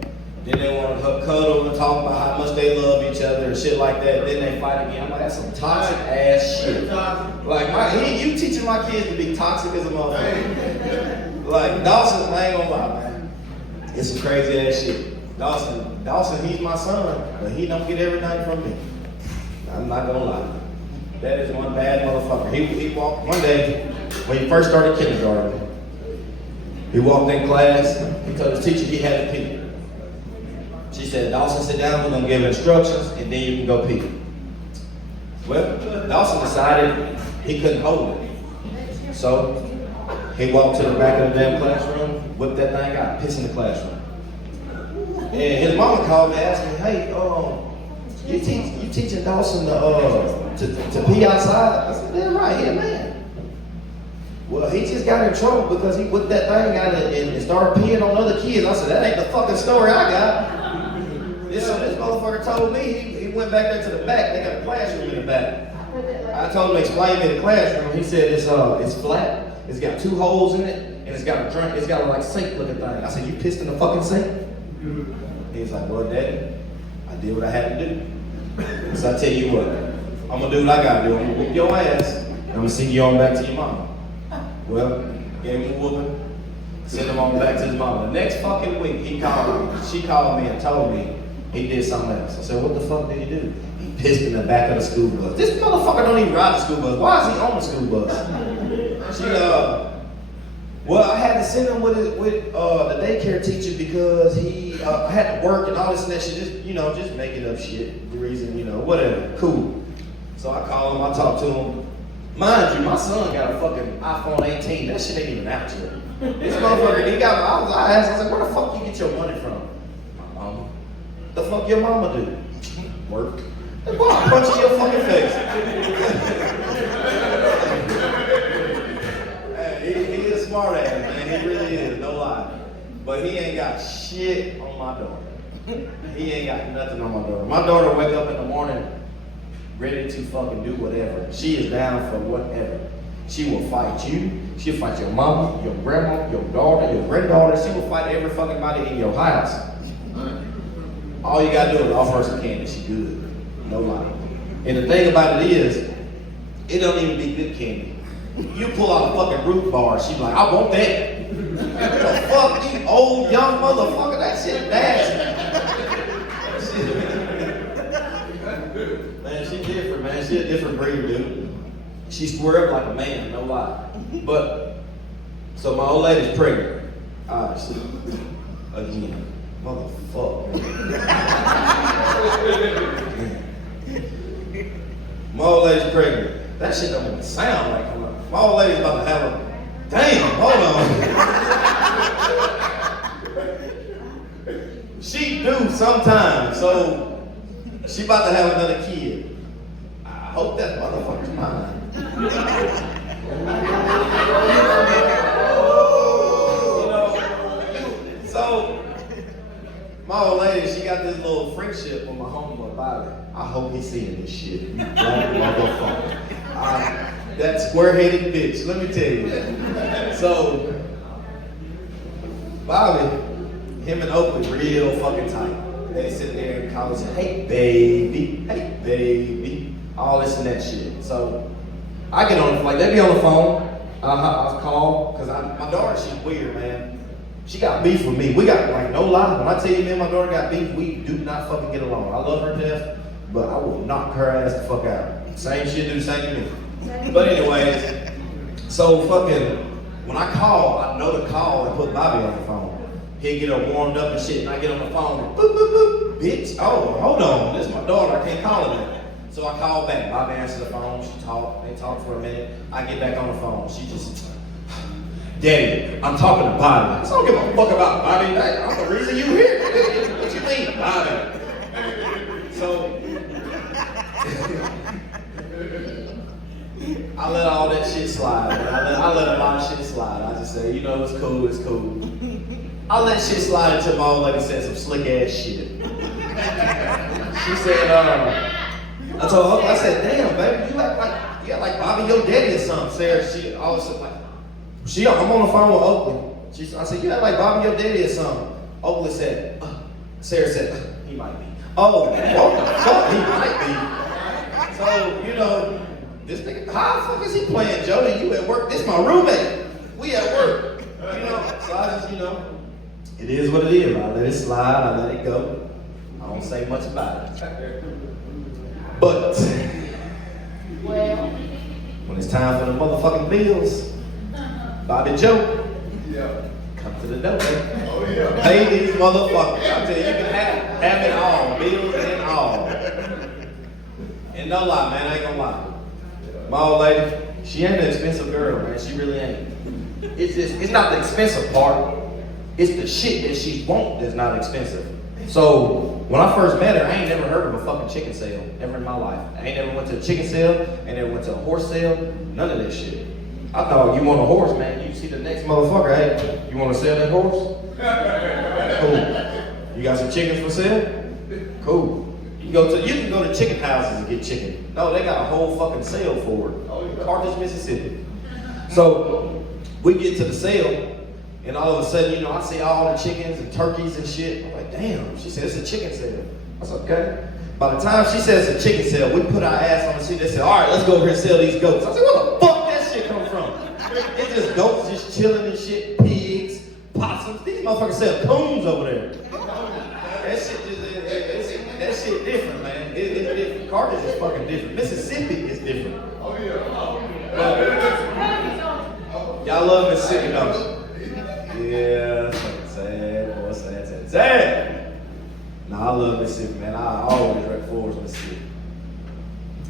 Then they want to cuddle and talk about how much they love each other and shit like that. Then they fight again. I'm like, that's some toxic ass shit. Like, you teaching my kids to be toxic as a motherfucker. Like, Dawson, I ain't gonna lie, man. It's some crazy ass shit. Dawson, he's my son, but he don't get everything from me. I'm not gonna lie. That is one bad motherfucker. He walked one day when he first started kindergarten. He walked in class. He told his teacher he had to pee. She said, Dawson, sit down, we're gonna give instructions, and then you can go pee. Well, Dawson decided he couldn't hold it. So, he walked to the back of the damn classroom, whipped that thing out, pissed in the classroom. And his mama called me and asked me, hey, you teaching Dawson to pee outside? I said, damn right, he a man. Well, he just got in trouble because he whipped that thing out and started peeing on other kids. I said, that ain't the fucking story I got. This motherfucker told me he went back there to the back. They got a classroom in the back. I told him to explain me the classroom. He said it's flat. It's got 2 holes in it, and it's got a like sink looking thing. I said, you pissed in the fucking sink? He was like, well, Daddy, I did what I had to do. So I tell you what, I'm gonna do what I gotta do. I'm gonna whip your ass, and I'm gonna send you on back to your mama. Well, gave him a whooping, sent him on back to his mama. The next fucking week, she called me and told me he did something else. I said, what the fuck did he do? He pissed in the back of the school bus. This motherfucker don't even ride the school bus. Why is he on the school bus? Well, I had to send him with the daycare teacher because I had to work and all this and that shit. Just making up shit. The reason, whatever. Cool. So I called him, I talked to him. Mind you, my son got a fucking iPhone 18. That shit ain't even out yet. This motherfucker, I asked, I was like, where the fuck you get your money from? My mama. The fuck your mama do? Work. Boy, I'll punch you in your fucking face. He is a smart ass, man. He really is, no lie. But he ain't got shit on my daughter. He ain't got nothing on my daughter. My daughter wake up in the morning ready to fucking do whatever. She is down for whatever. She will fight you. She'll fight your mama, your grandma, your daughter, your granddaughter. She will fight every fucking body in your house. All you gotta do is offer her some candy. She good. No lie. And the thing about it is, it don't even be good candy. You pull out a fucking root bar, she be like, I want that. What the fuck, you old young motherfucker, that shit nasty. Man, she different, man. She a different breed, dude. She square up like a man, no lie. But, so my old lady's pregnant. Alright, again. Motherfucker. My old lady's pregnant. That shit don't even sound like her. My old lady's about to have a. Damn, hold on. She do sometimes, so she about to have another kid. I hope that motherfucker's mine. So my old lady, she got this little friendship with my homeboy Bobby. I hope he's seeing this shit. You black motherfucker. That square-headed bitch, let me tell you. So, Bobby, him and Oakley real fucking tight. They sit there and call us, hey baby, all this and that shit. So, I get on, like they be on the phone, I call, because my daughter, she's weird, man. She got beef with me. We got, like, no lie. When I tell you me and my daughter got beef, we do not fucking get along. I love her to death, but I will knock her ass the fuck out. Same shit, do the same to me. But anyways, so fucking, when I call, I know to call and put Bobby on the phone. He'll get her warmed up and shit, and I get on the phone and boop, boop, boop, bitch. Oh, hold on, this is my daughter, I can't call her that. So I call back, Bobby answers the phone, they talk for a minute, I get back on the phone, she just, Daddy, I'm talking to Bobby. I don't give a fuck about Bobby, I'm the reason you here. What you mean, Bobby? So, I let all that shit slide. I let a lot of shit slide. I just say, it's cool, it's cool. I let shit slide until my old lady said some slick ass shit. She said, I told her, I said, damn, baby, you act like Bobby your daddy or something. Sarah, she all of a sudden like, I'm on the phone with Oakley. I said, you act like Bobby your daddy or something. Oakley said, Sarah said, he might be. Oh, what the fuck, he might be. So, this nigga, how the fuck is he playing Jody? You at work? This my roommate. We at work. So I just, it is what it is. I let it slide, I let it go. I don't say much about it. But, when it's time for the motherfucking bills, Bobby Joe, come to the door, man. Oh, yeah. Pay these motherfuckers. I tell you, you can have it all, bills and all. And no lie, man, I ain't gonna lie. My old lady, she ain't an expensive girl, man. She really ain't. It's not the expensive part. It's the shit that she wants that's not expensive. So when I first met her, I ain't never heard of a fucking chicken sale ever in my life. I ain't never went to a chicken sale, I ain't never went to a horse sale, none of that shit. I thought, you want a horse, man. You see the next motherfucker, hey, you want to sell that horse? Cool. You got some chickens for sale? Cool. You can go to chicken houses and get chicken. No, they got a whole fucking sale for it. Carthage, Mississippi. So we get to the sale, and all of a sudden, I see all the chickens and turkeys and shit. I'm like, damn. She said, it's a chicken sale. I said, okay. By the time she says it's a chicken sale, we put our ass on the seat. They said, all right, let's go over here and sell these goats. I said, where the fuck that shit come from? It's just goats just chilling and shit, pigs, possums. These motherfuckers sell coons over there. That shit that shit different, man. It's different. Carthage is fucking different. Mississippi is different. Y'all love Mississippi, don't you? Yeah, that's fucking sad. Boy, sad. Nah, I love Mississippi, man. I always wreck Forest, Mississippi.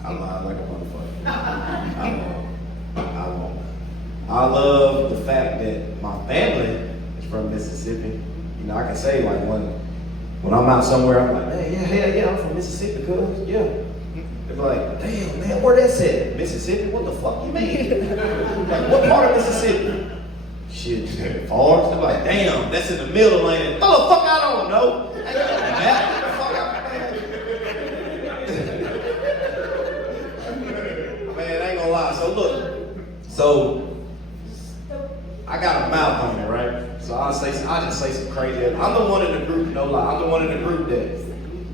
I lie like a motherfucker. I won't. I love the fact that my family is from Mississippi. I can say like when I'm out somewhere, I'm like, man, yeah, I'm from Mississippi, cuz, yeah. They're like, damn, man, where that's at? Mississippi? What the fuck you mean? Like, what part of Mississippi? Shit, Forest. They're like, damn, that's in the middle lane. Oh, the fuck, I don't know. I ain't got the map. What the fuck man, I ain't gonna lie. So look, I got a mouth on me, right? So I just say some crazy. I'm the one in the group, no lie. I'm the one in the group that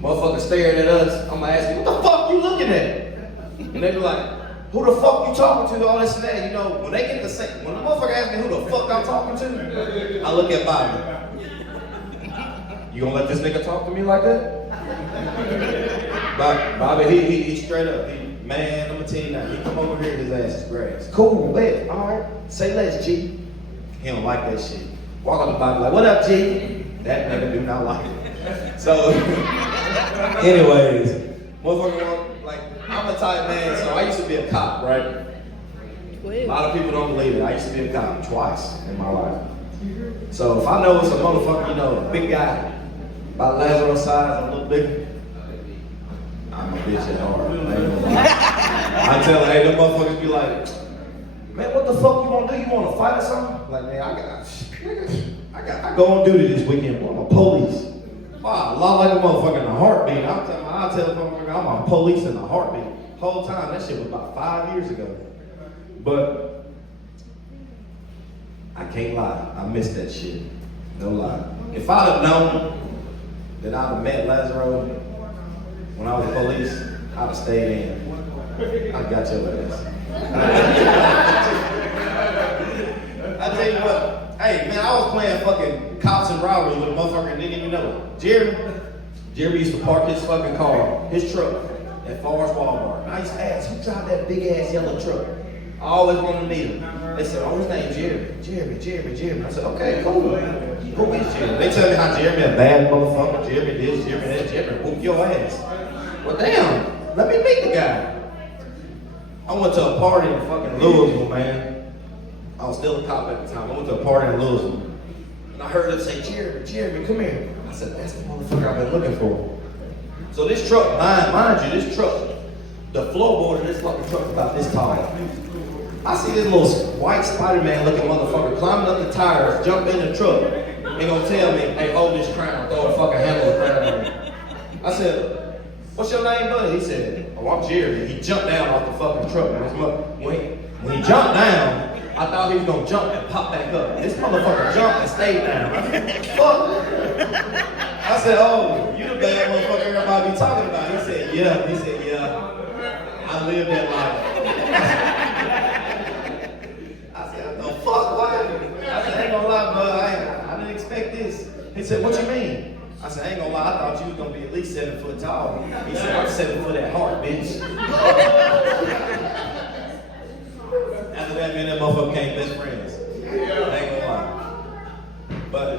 motherfuckers staring at us. I'm gonna ask you, what the fuck you looking at? And they be like, who the fuck you talking to? All this and that. When they get when the motherfucker asks me who the fuck I'm talking to, I look at Bobby. You gonna let this nigga talk to me like that? Bobby, he straight up. Man, I'm gonna tell you now. He come over here, his ass is grass. Cool, let, all right. Say less, G. He don't like that shit. Walk on the Bobby like, what up, G? That nigga do not like it. So, anyways, motherfucker, like, I'm a type man, so I used to be a cop, right? A lot of people don't believe it. I used to be a cop twice in my life. So if I know it's a motherfucker, a big guy, about Lazarus size, a little bigger, I'm a bitch at heart. I tell her, hey, them motherfuckers be like, man, what the fuck you wanna do? You wanna fight or something? Like, man, I go on duty this weekend. I'm a police. Wow, a lot like a motherfucker in a heartbeat. I'll tell the motherfucker I'm a police in a heartbeat. Whole time, that shit was about 5 years ago. But I can't lie, I missed that shit. No lie. If I'd have known that I'd have met Lazaro when I was police, I'd have stayed in. I got your ass. I tell you what, hey man, I was playing fucking cops and robberies with a motherfucker and didn't even know it. Jeremy used to park his fucking car, his truck, at Forest Walmart. And I used to ask, who drive that big ass yellow truck? I always wanted to meet him. They said, oh, his name's Jeremy. I said, okay, cool. Who is Jeremy? They tell me how Jeremy a bad motherfucker. Jeremy this, Jeremy that, Jeremy whoop your ass. Well, damn, let me meet the guy. I went to a party in fucking Louisville, man. I was still a cop at the time. I went to a party in Louisville. And I heard them say, Jeremy, come here. I said, that's the motherfucker I've been looking for. So this truck, mind you, this truck, the floorboard of this fucking truck is about this tall. I see this little white Spider-Man looking motherfucker climbing up the tires, jump in the truck, and gonna tell me, hey, hold this crown, throw a fucking handle of the crown on me. I said, what's your name, buddy? He said, oh, I'm Jerry. He jumped down off the fucking truck, man. When he jumped down, I thought he was gonna jump and pop back up. This motherfucker jumped and stayed down. I said, fuck. I said, oh, you the bad motherfucker everybody be talking about. He said, yeah. I lived that life. I said, the fuck, what? I said, I ain't gonna lie, bud. I didn't expect this. He said, what you mean? I said, I ain't gonna lie, I thought you was gonna be at least 7 foot tall. He said, I'm 7 foot at heart, bitch. After that, me and that motherfucker became best friends. I ain't gonna lie. But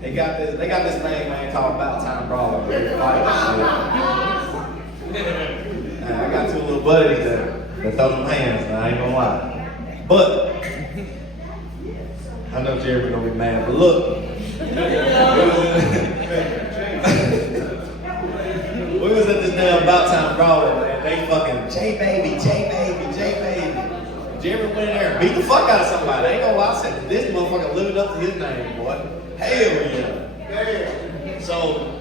they got this thing, man, called About Time Brawl. I got two little buddies that throw them hands, man, I ain't gonna lie. But I know Jeremy gonna be mad, but look. We was at this damn About Time Brawl, man. They fucking J baby. Jeremy went in there and beat the fuck out of somebody. I ain't gonna lie, I said, this motherfucker living up to his name, boy. Hell yeah. So,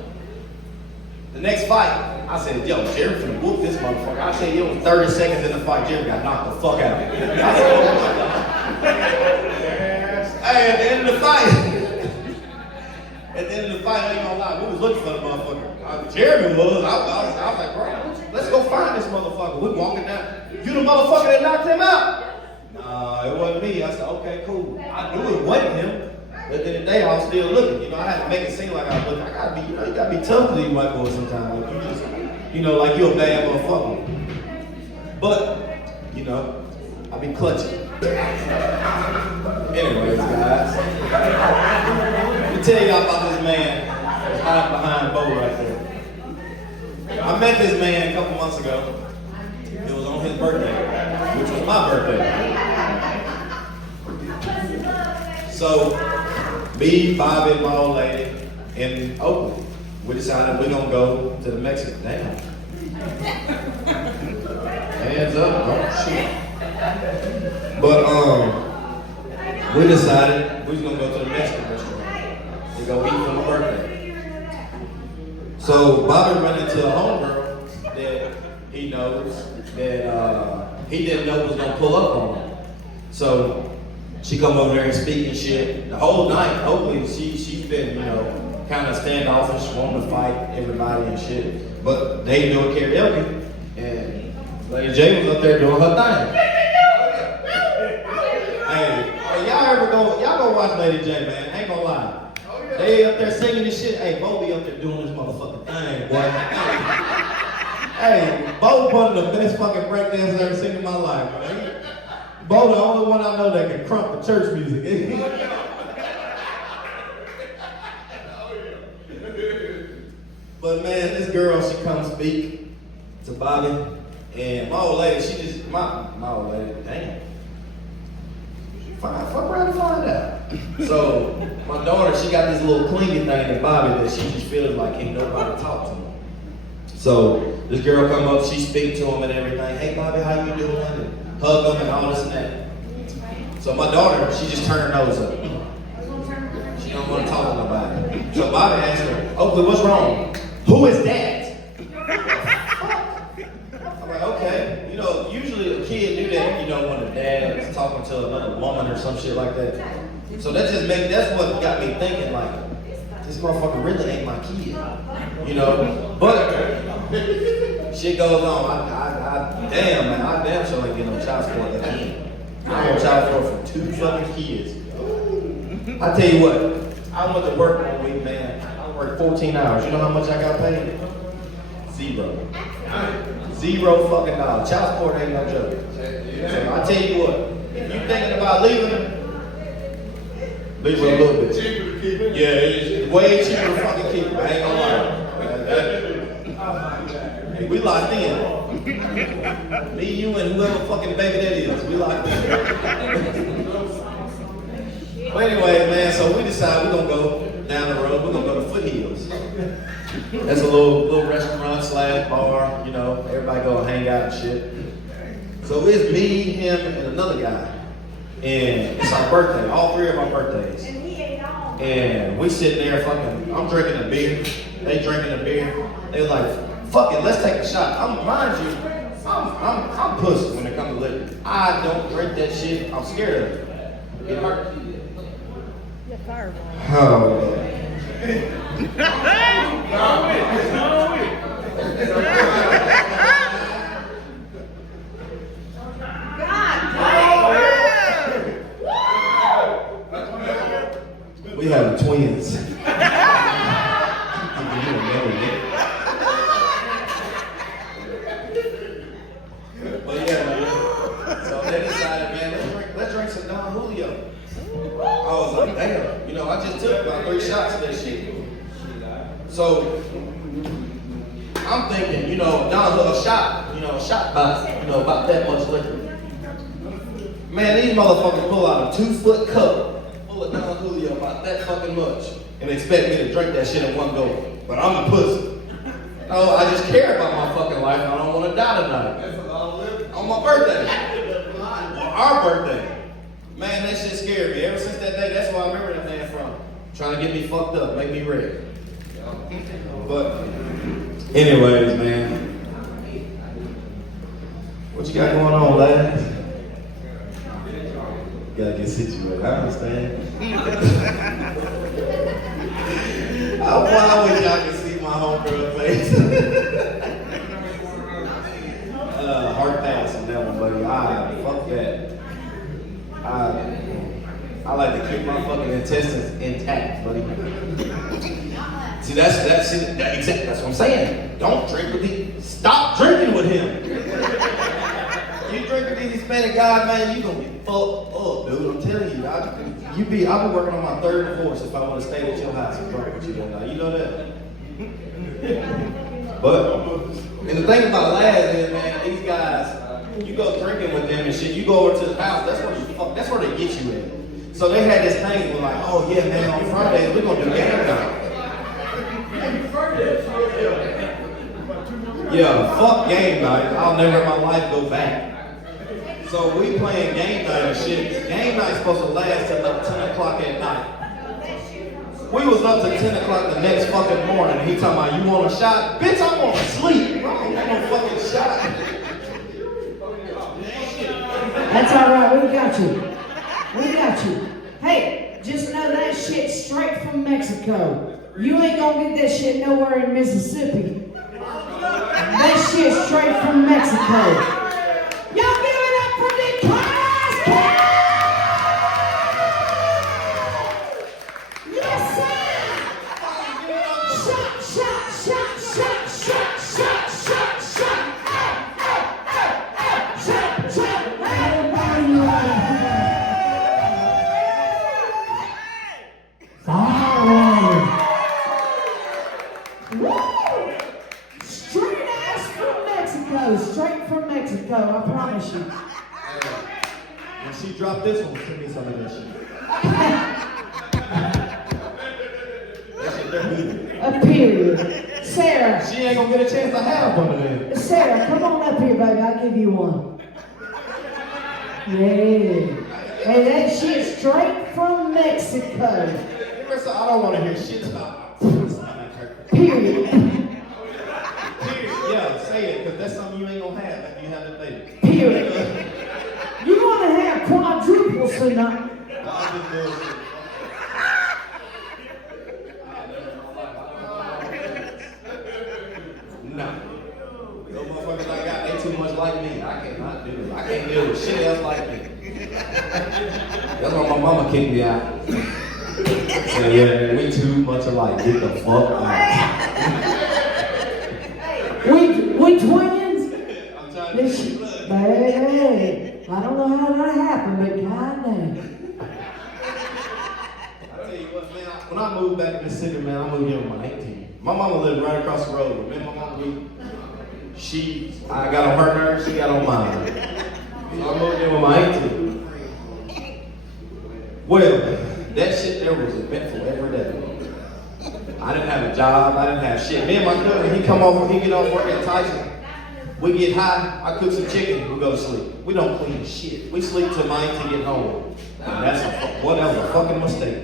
the next fight, I said, yo, Jeremy finna whoop this motherfucker. I said, it was 30 seconds in the fight, Jeremy got knocked the fuck out. I said, oh my God. Hey, at the end of the fight, I ain't gonna lie, we was looking for the motherfucker. Jeremy was. I was like, bro, let's go find this motherfucker. We walking down. You the motherfucker that knocked him out? Nah, it wasn't me. I said, okay, cool. I knew it wasn't him. But at the end of the day, I was still looking. You know, I had to make it seem like I was looking. I gotta be, you know, you gotta be tough to these white boys sometimes. Like, you just, you know, like you're a bad motherfucker. But, you know, I be clutching. Anyways, guys. Let me tell y'all about this man that's hiding behind Bo right there. I met this man a couple months ago. It was on his birthday, which was my birthday. So, me, Bobby, and my old lady in Oakland, we decided we're gonna go to the Mexican. Damn. Hands up, oh shit. But we decided we was gonna go to the Mexican restaurant to go eat for my birthday. So Bobby ran into a homegirl that he knows that he didn't know was gonna pull up on him. So she come over there and speak and shit. The whole night, hopefully she's been, you know, kind of standoffish, wanting to fight everybody and shit. But they doing karaoke, and Lady J was up there doing her thing. Hey, y'all go watch Lady J, man. Ain't gonna lie. They up there singing this shit. Hey, Bo be up there doing this motherfucking thing, boy. Hey, Bo one of the best fucking breakdancers I've ever seen in my life, man. Bo the only one I know that can crump the church music. But man, this girl, she comes speak to Bobby, and my old lady, she just, my old lady, damn. Fuck around and find out. So, my daughter, she got this little clingy thing to Bobby that she just feels like ain't nobody talk to him. So, this girl come up, she speak to him and everything. Hey Bobby, how you doing? And hug him and all this and that. So my daughter, she just turned her nose up. She don't want to talk to nobody. So Bobby asked her, Oakley, what's wrong? Who is that? I'm like, okay. You know, usually a kid do that, you know, when the dad is talking to another woman or some shit like that. So that's what got me thinking, like, this motherfucker really ain't my kid. You know? But shit goes on. I damn sure ain't getting no child support again. I'm on child support for 2 fucking kids. I tell you what, I went to work one week, man. I worked 14 hours. You know how much I got paid? $0. $0 fucking dollars. Child support ain't no joke. So I tell you what, if you thinking about leaving, leave her a little bit. Yeah, it's way cheaper to fucking keep her. I ain't gonna lie. Hey, we locked in. Me, you, and whoever fucking baby that is, we locked in. But anyway, man, so we decided we're gonna go down the road. We're gonna go to Foothills. That's a little restaurant / bar, you know. Everybody go hang out and shit. So it's me, him, and another guy. And it's our birthday, all 3 of our birthdays. And we sitting there fucking, I'm drinking a beer, they drinking a beer. They was like, fuck it, let's take a shot. Mind you, I'm pussy when it comes to liquor. I don't drink that shit. I'm scared of it. It hurt. Oh. We have twins. But yeah, man. So they decided, man, let's drink some Don Julio. I was like, damn, you know, I just took about 3 shots of that shit. So I'm thinking, you know, Don Julio, a shot about that much liquor. Man, these motherfuckers pull out a 2-foot cup full of Don Julio about that fucking much and expect me to drink that shit in one go. But I'm a pussy. No, I just care about my fucking life and I don't want to die tonight. On my birthday. our birthday. Man, that shit scared me. Ever since that day, that's where I remember that man from. Trying to get me fucked up, make me ready. But, anyways, man. What you got going on, lads? Gotta get situated. I understand. I wish y'all could see my homegirl face. Hard pass on that one, buddy. Fuck that. I like to keep my fucking intestines intact, buddy. See, that's what I'm saying. Don't drink with him. Stop drinking with him. You drink with these Hispanic guys, man, you gonna be fucked up, dude. I'm telling you, I'll be working on my third divorce if I want to stay at your house and drink with you that night. You know that? But, and the thing about lads is, man, these guys, you go drinking with them and shit, you go over to the house, that's where they get you in. So they had this thing where like, oh yeah, man, on Fridays, we're gonna do game night. Yeah, fuck game night. I'll never in my life go back. So we playing game night and shit. Game night's supposed to last till about 10 o'clock at night. We was up to 10 o'clock the next fucking morning. He talking about, you want a shot? Bitch, I want to sleep. I don't want no fucking shot. That's all right. We got you. We got you. Hey, just know that shit straight from Mexico. You ain't gonna get that shit nowhere in Mississippi. That shit straight from Mexico. Y'all give it up for the class! Yes, sir! Shot, shot, shot, shot, shot, shot, shot, shot. Shot, shot, straight ass from Mexico, straight from Mexico, I promise you. When she dropped this one, send me some of that shit. That shit there good. A period. Sarah, She ain't gonna get a chance to have one of them. Sarah, come on up here, baby. I'll give you one. Yeah. Hey, that shit straight from Mexico. Marissa, I don't want to hear shit about Period. Yeah, say it, because that's something you ain't gonna have after you have that baby. Period. You want to have quadruple tonight? I'll just do it. No. Those motherfuckers I got, they too much like me. I cannot do it. I can't deal with shit else like me. That's why my mama kicked me out. Said, yeah, we too much alike. Get the fuck out. We twins? I'm trying to This get shit, blood. baby. I don't know how that happened, but goddamn. I tell you what, man, when I moved back to Mississippi, man, I moved here when I was 18. My mama lived right across the road. Me and my mama, I got on her nerves, she got on mine. So I moved here when I was 18. Well, that shit there was eventful every day. I didn't have a job, I didn't have shit. Me and my cousin, he come over, he get off work at Tyson. We get high, I cook some chicken, we go to sleep. We don't clean shit. We sleep till my auntie get home. And that was a fucking mistake.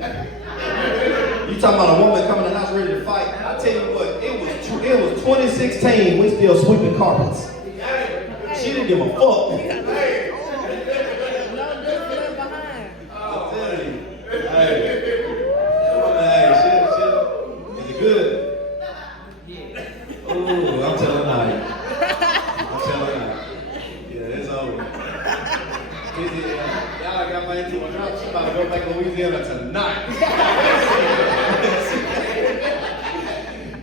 You talking about a woman coming to the house ready to fight? I tell you what, it was 2016, we still sweeping carpets. She didn't give a fuck. Good. Ooh, I'm telling you. Yeah, it's over. Y'all got my auntie drunk. She's about to go back to Louisiana tonight.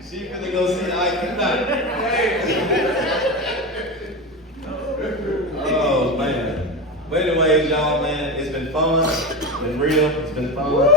She finna go see Ike tonight. Oh, man. But anyways, y'all, man, it's been fun. It's been real. It's been fun.